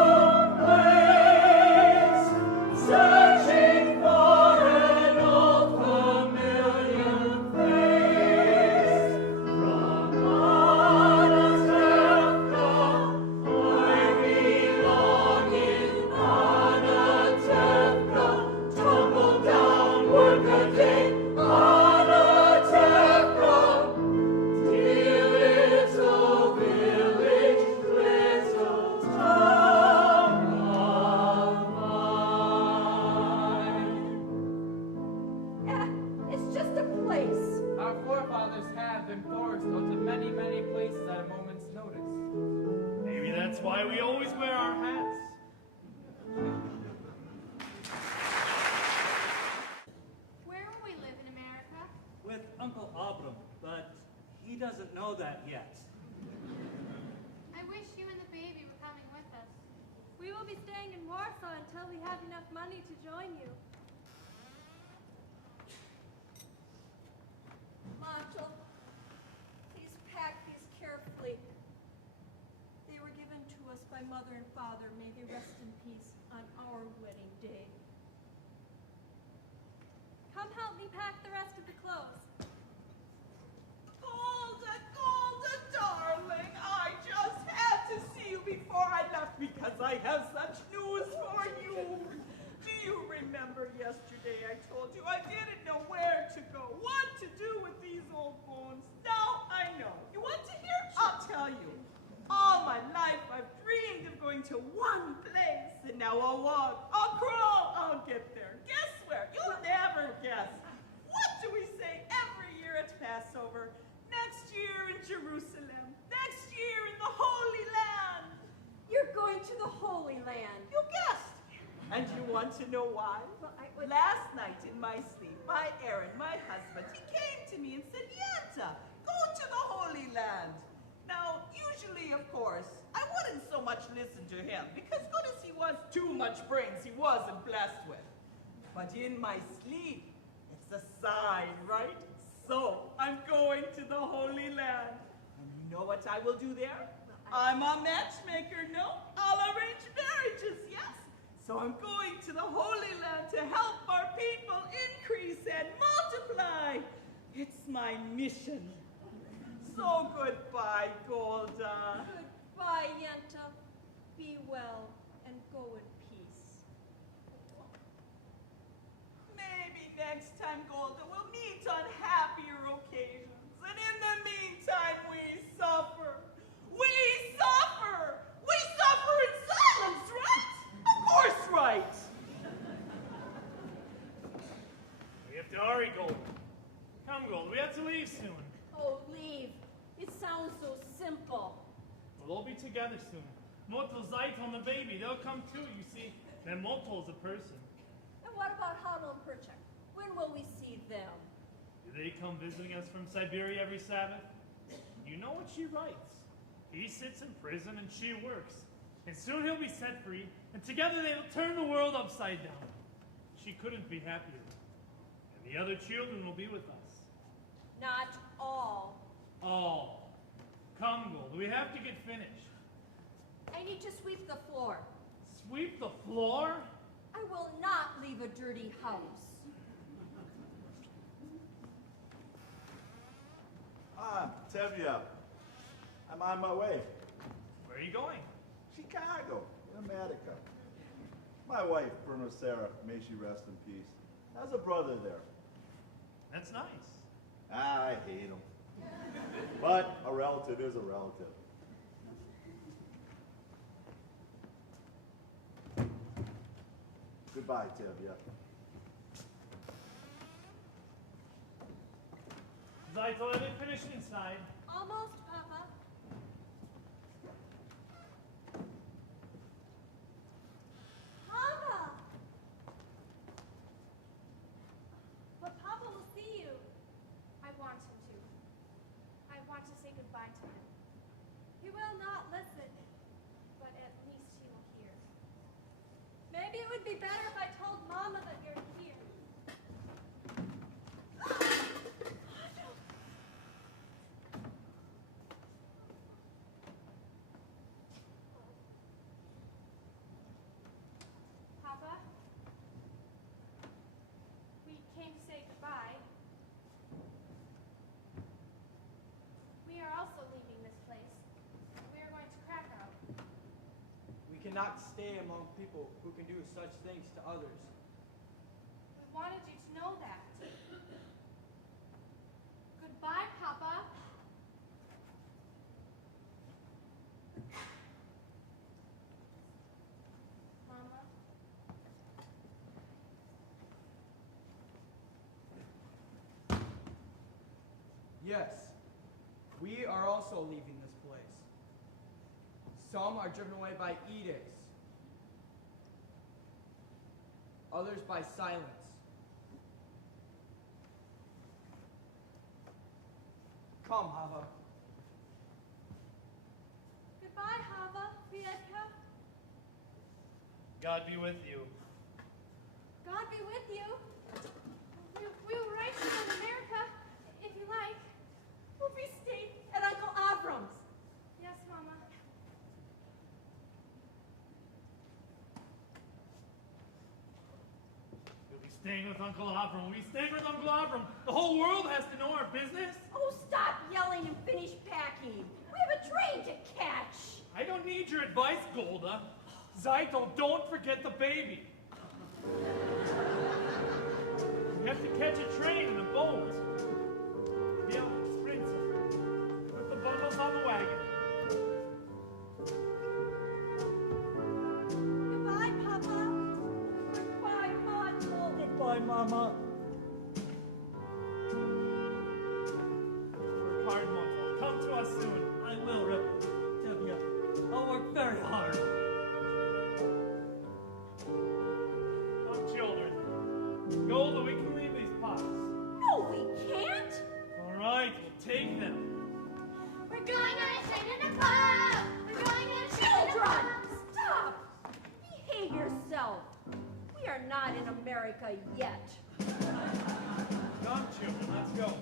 place, searching for an old familiar face. From Anatevka, I belong in Anatevka. Tumble down, work a day, Anatevka. Dear little village, little town of mine. It's just a place. Our forefathers have been forced onto many, many places at a moment's notice. Maybe that's why we always wear our hats. Where will we live in America? With Uncle Abram, but he doesn't know that yet. I wish you and the baby were coming with us. We will be staying in Warsaw until we have enough money to join you. Montel, please pack these carefully. They were given to us by Mother and Father. May they rest in peace on our wedding day. Come help me pack the rest of the clothes. Golda, Golda, darling, I just had to see you before I left because I have such news for you. Do you remember yesterday I now a walk, a crawl, I'll get there. Guess where? You'll never guess. What do we say every year at Passover? Next year in Jerusalem. Next year in the Holy Land. You're going to the Holy Land. You guessed. And you want to know why? Last night in my sleep, my Aaron, my husband, he came to me and said, Yanta, go to the Holy Land. Now, usually, of course, I wouldn't so much listen to him, because good as he was, too much brains he wasn't blessed with. But in my sleep, it's a sign, right? So, I'm going to the Holy Land. And you know what I will do there? I'm a matchmaker, no? I'll arrange marriages, yes? So I'm going to the Holy Land to help our people increase and multiply. It's my mission. So goodbye, Golda. Goodbye, Yenta. Be well and go in peace. Maybe next time, Golda, we'll meet on happier occasions. And in the meantime, we suffer. We suffer! We suffer in silence, right? Of course, right. We have to hurry, Gold. Come, Gold, we have to leave soon. Oh, leave. It sounds so simple. We'll all be together soon. Moto, Zaito, and the baby, they'll come too, you see. Then Moto's a person. And what about Hano and Perchek? When will we see them? Do they come visiting us from Siberia every Sabbath? You know what she writes. He sits in prison and she works. And soon he'll be set free, and together they'll turn the world upside down. She couldn't be happier. And the other children will be with us. Not all. All. Come, Gold, we have to get finished. I need to sweep the floor. Sweep the floor? I will not leave a dirty house. Ah, Tevya. I'm on my way. Where are you going? Chicago, America. My wife, Bruno Sarah, may she rest in peace, has a brother there. That's nice. I hate him. But a relative is a relative. Goodbye, Tevya. Zaito, are they finished inside? Almost, Papa. Papa! But Papa will see you. I want him to. I want to say goodbye to him. He will not listen, but at least he will hear. Maybe it would be better if I told Mama that you're here. Papa, we came to say goodbye. We are also leaving this place. We are going to Krakow. We cannot stay among people who can do such things to others. We wanted you to know that. Goodbye, Papa. Mama. Yes, we are also leaving this place. Some are driven away by edicts, others by silence. Come, Hava. Goodbye, Hava, Vietka. God be with you. God be with you. We will write to you in America, if you like. We'll be staying at Uncle Avram's. Yes, Mama. You'll be staying with Uncle Avram. We'll be staying with Uncle Avram. The whole world has to know our business. Oh, stop yelling and finish packing. We have a train to catch. I don't need your advice, Golda. Zaito, don't forget the baby. We have to catch a train and a boat. Yeah, sprint. Put the bundles on the wagon. Goodbye, Papa. Mama. Work hard, Montal. Come to us soon. I will, Rip. Tevye, I'll work very hard. Come, children. Golda, we can leave these pots. No, we can't. All right, we'll take them. We're going on a train in a club. We're going on a train in a Children, club. stop. Behave yourself. We are not in America yet. Come, children, let's go.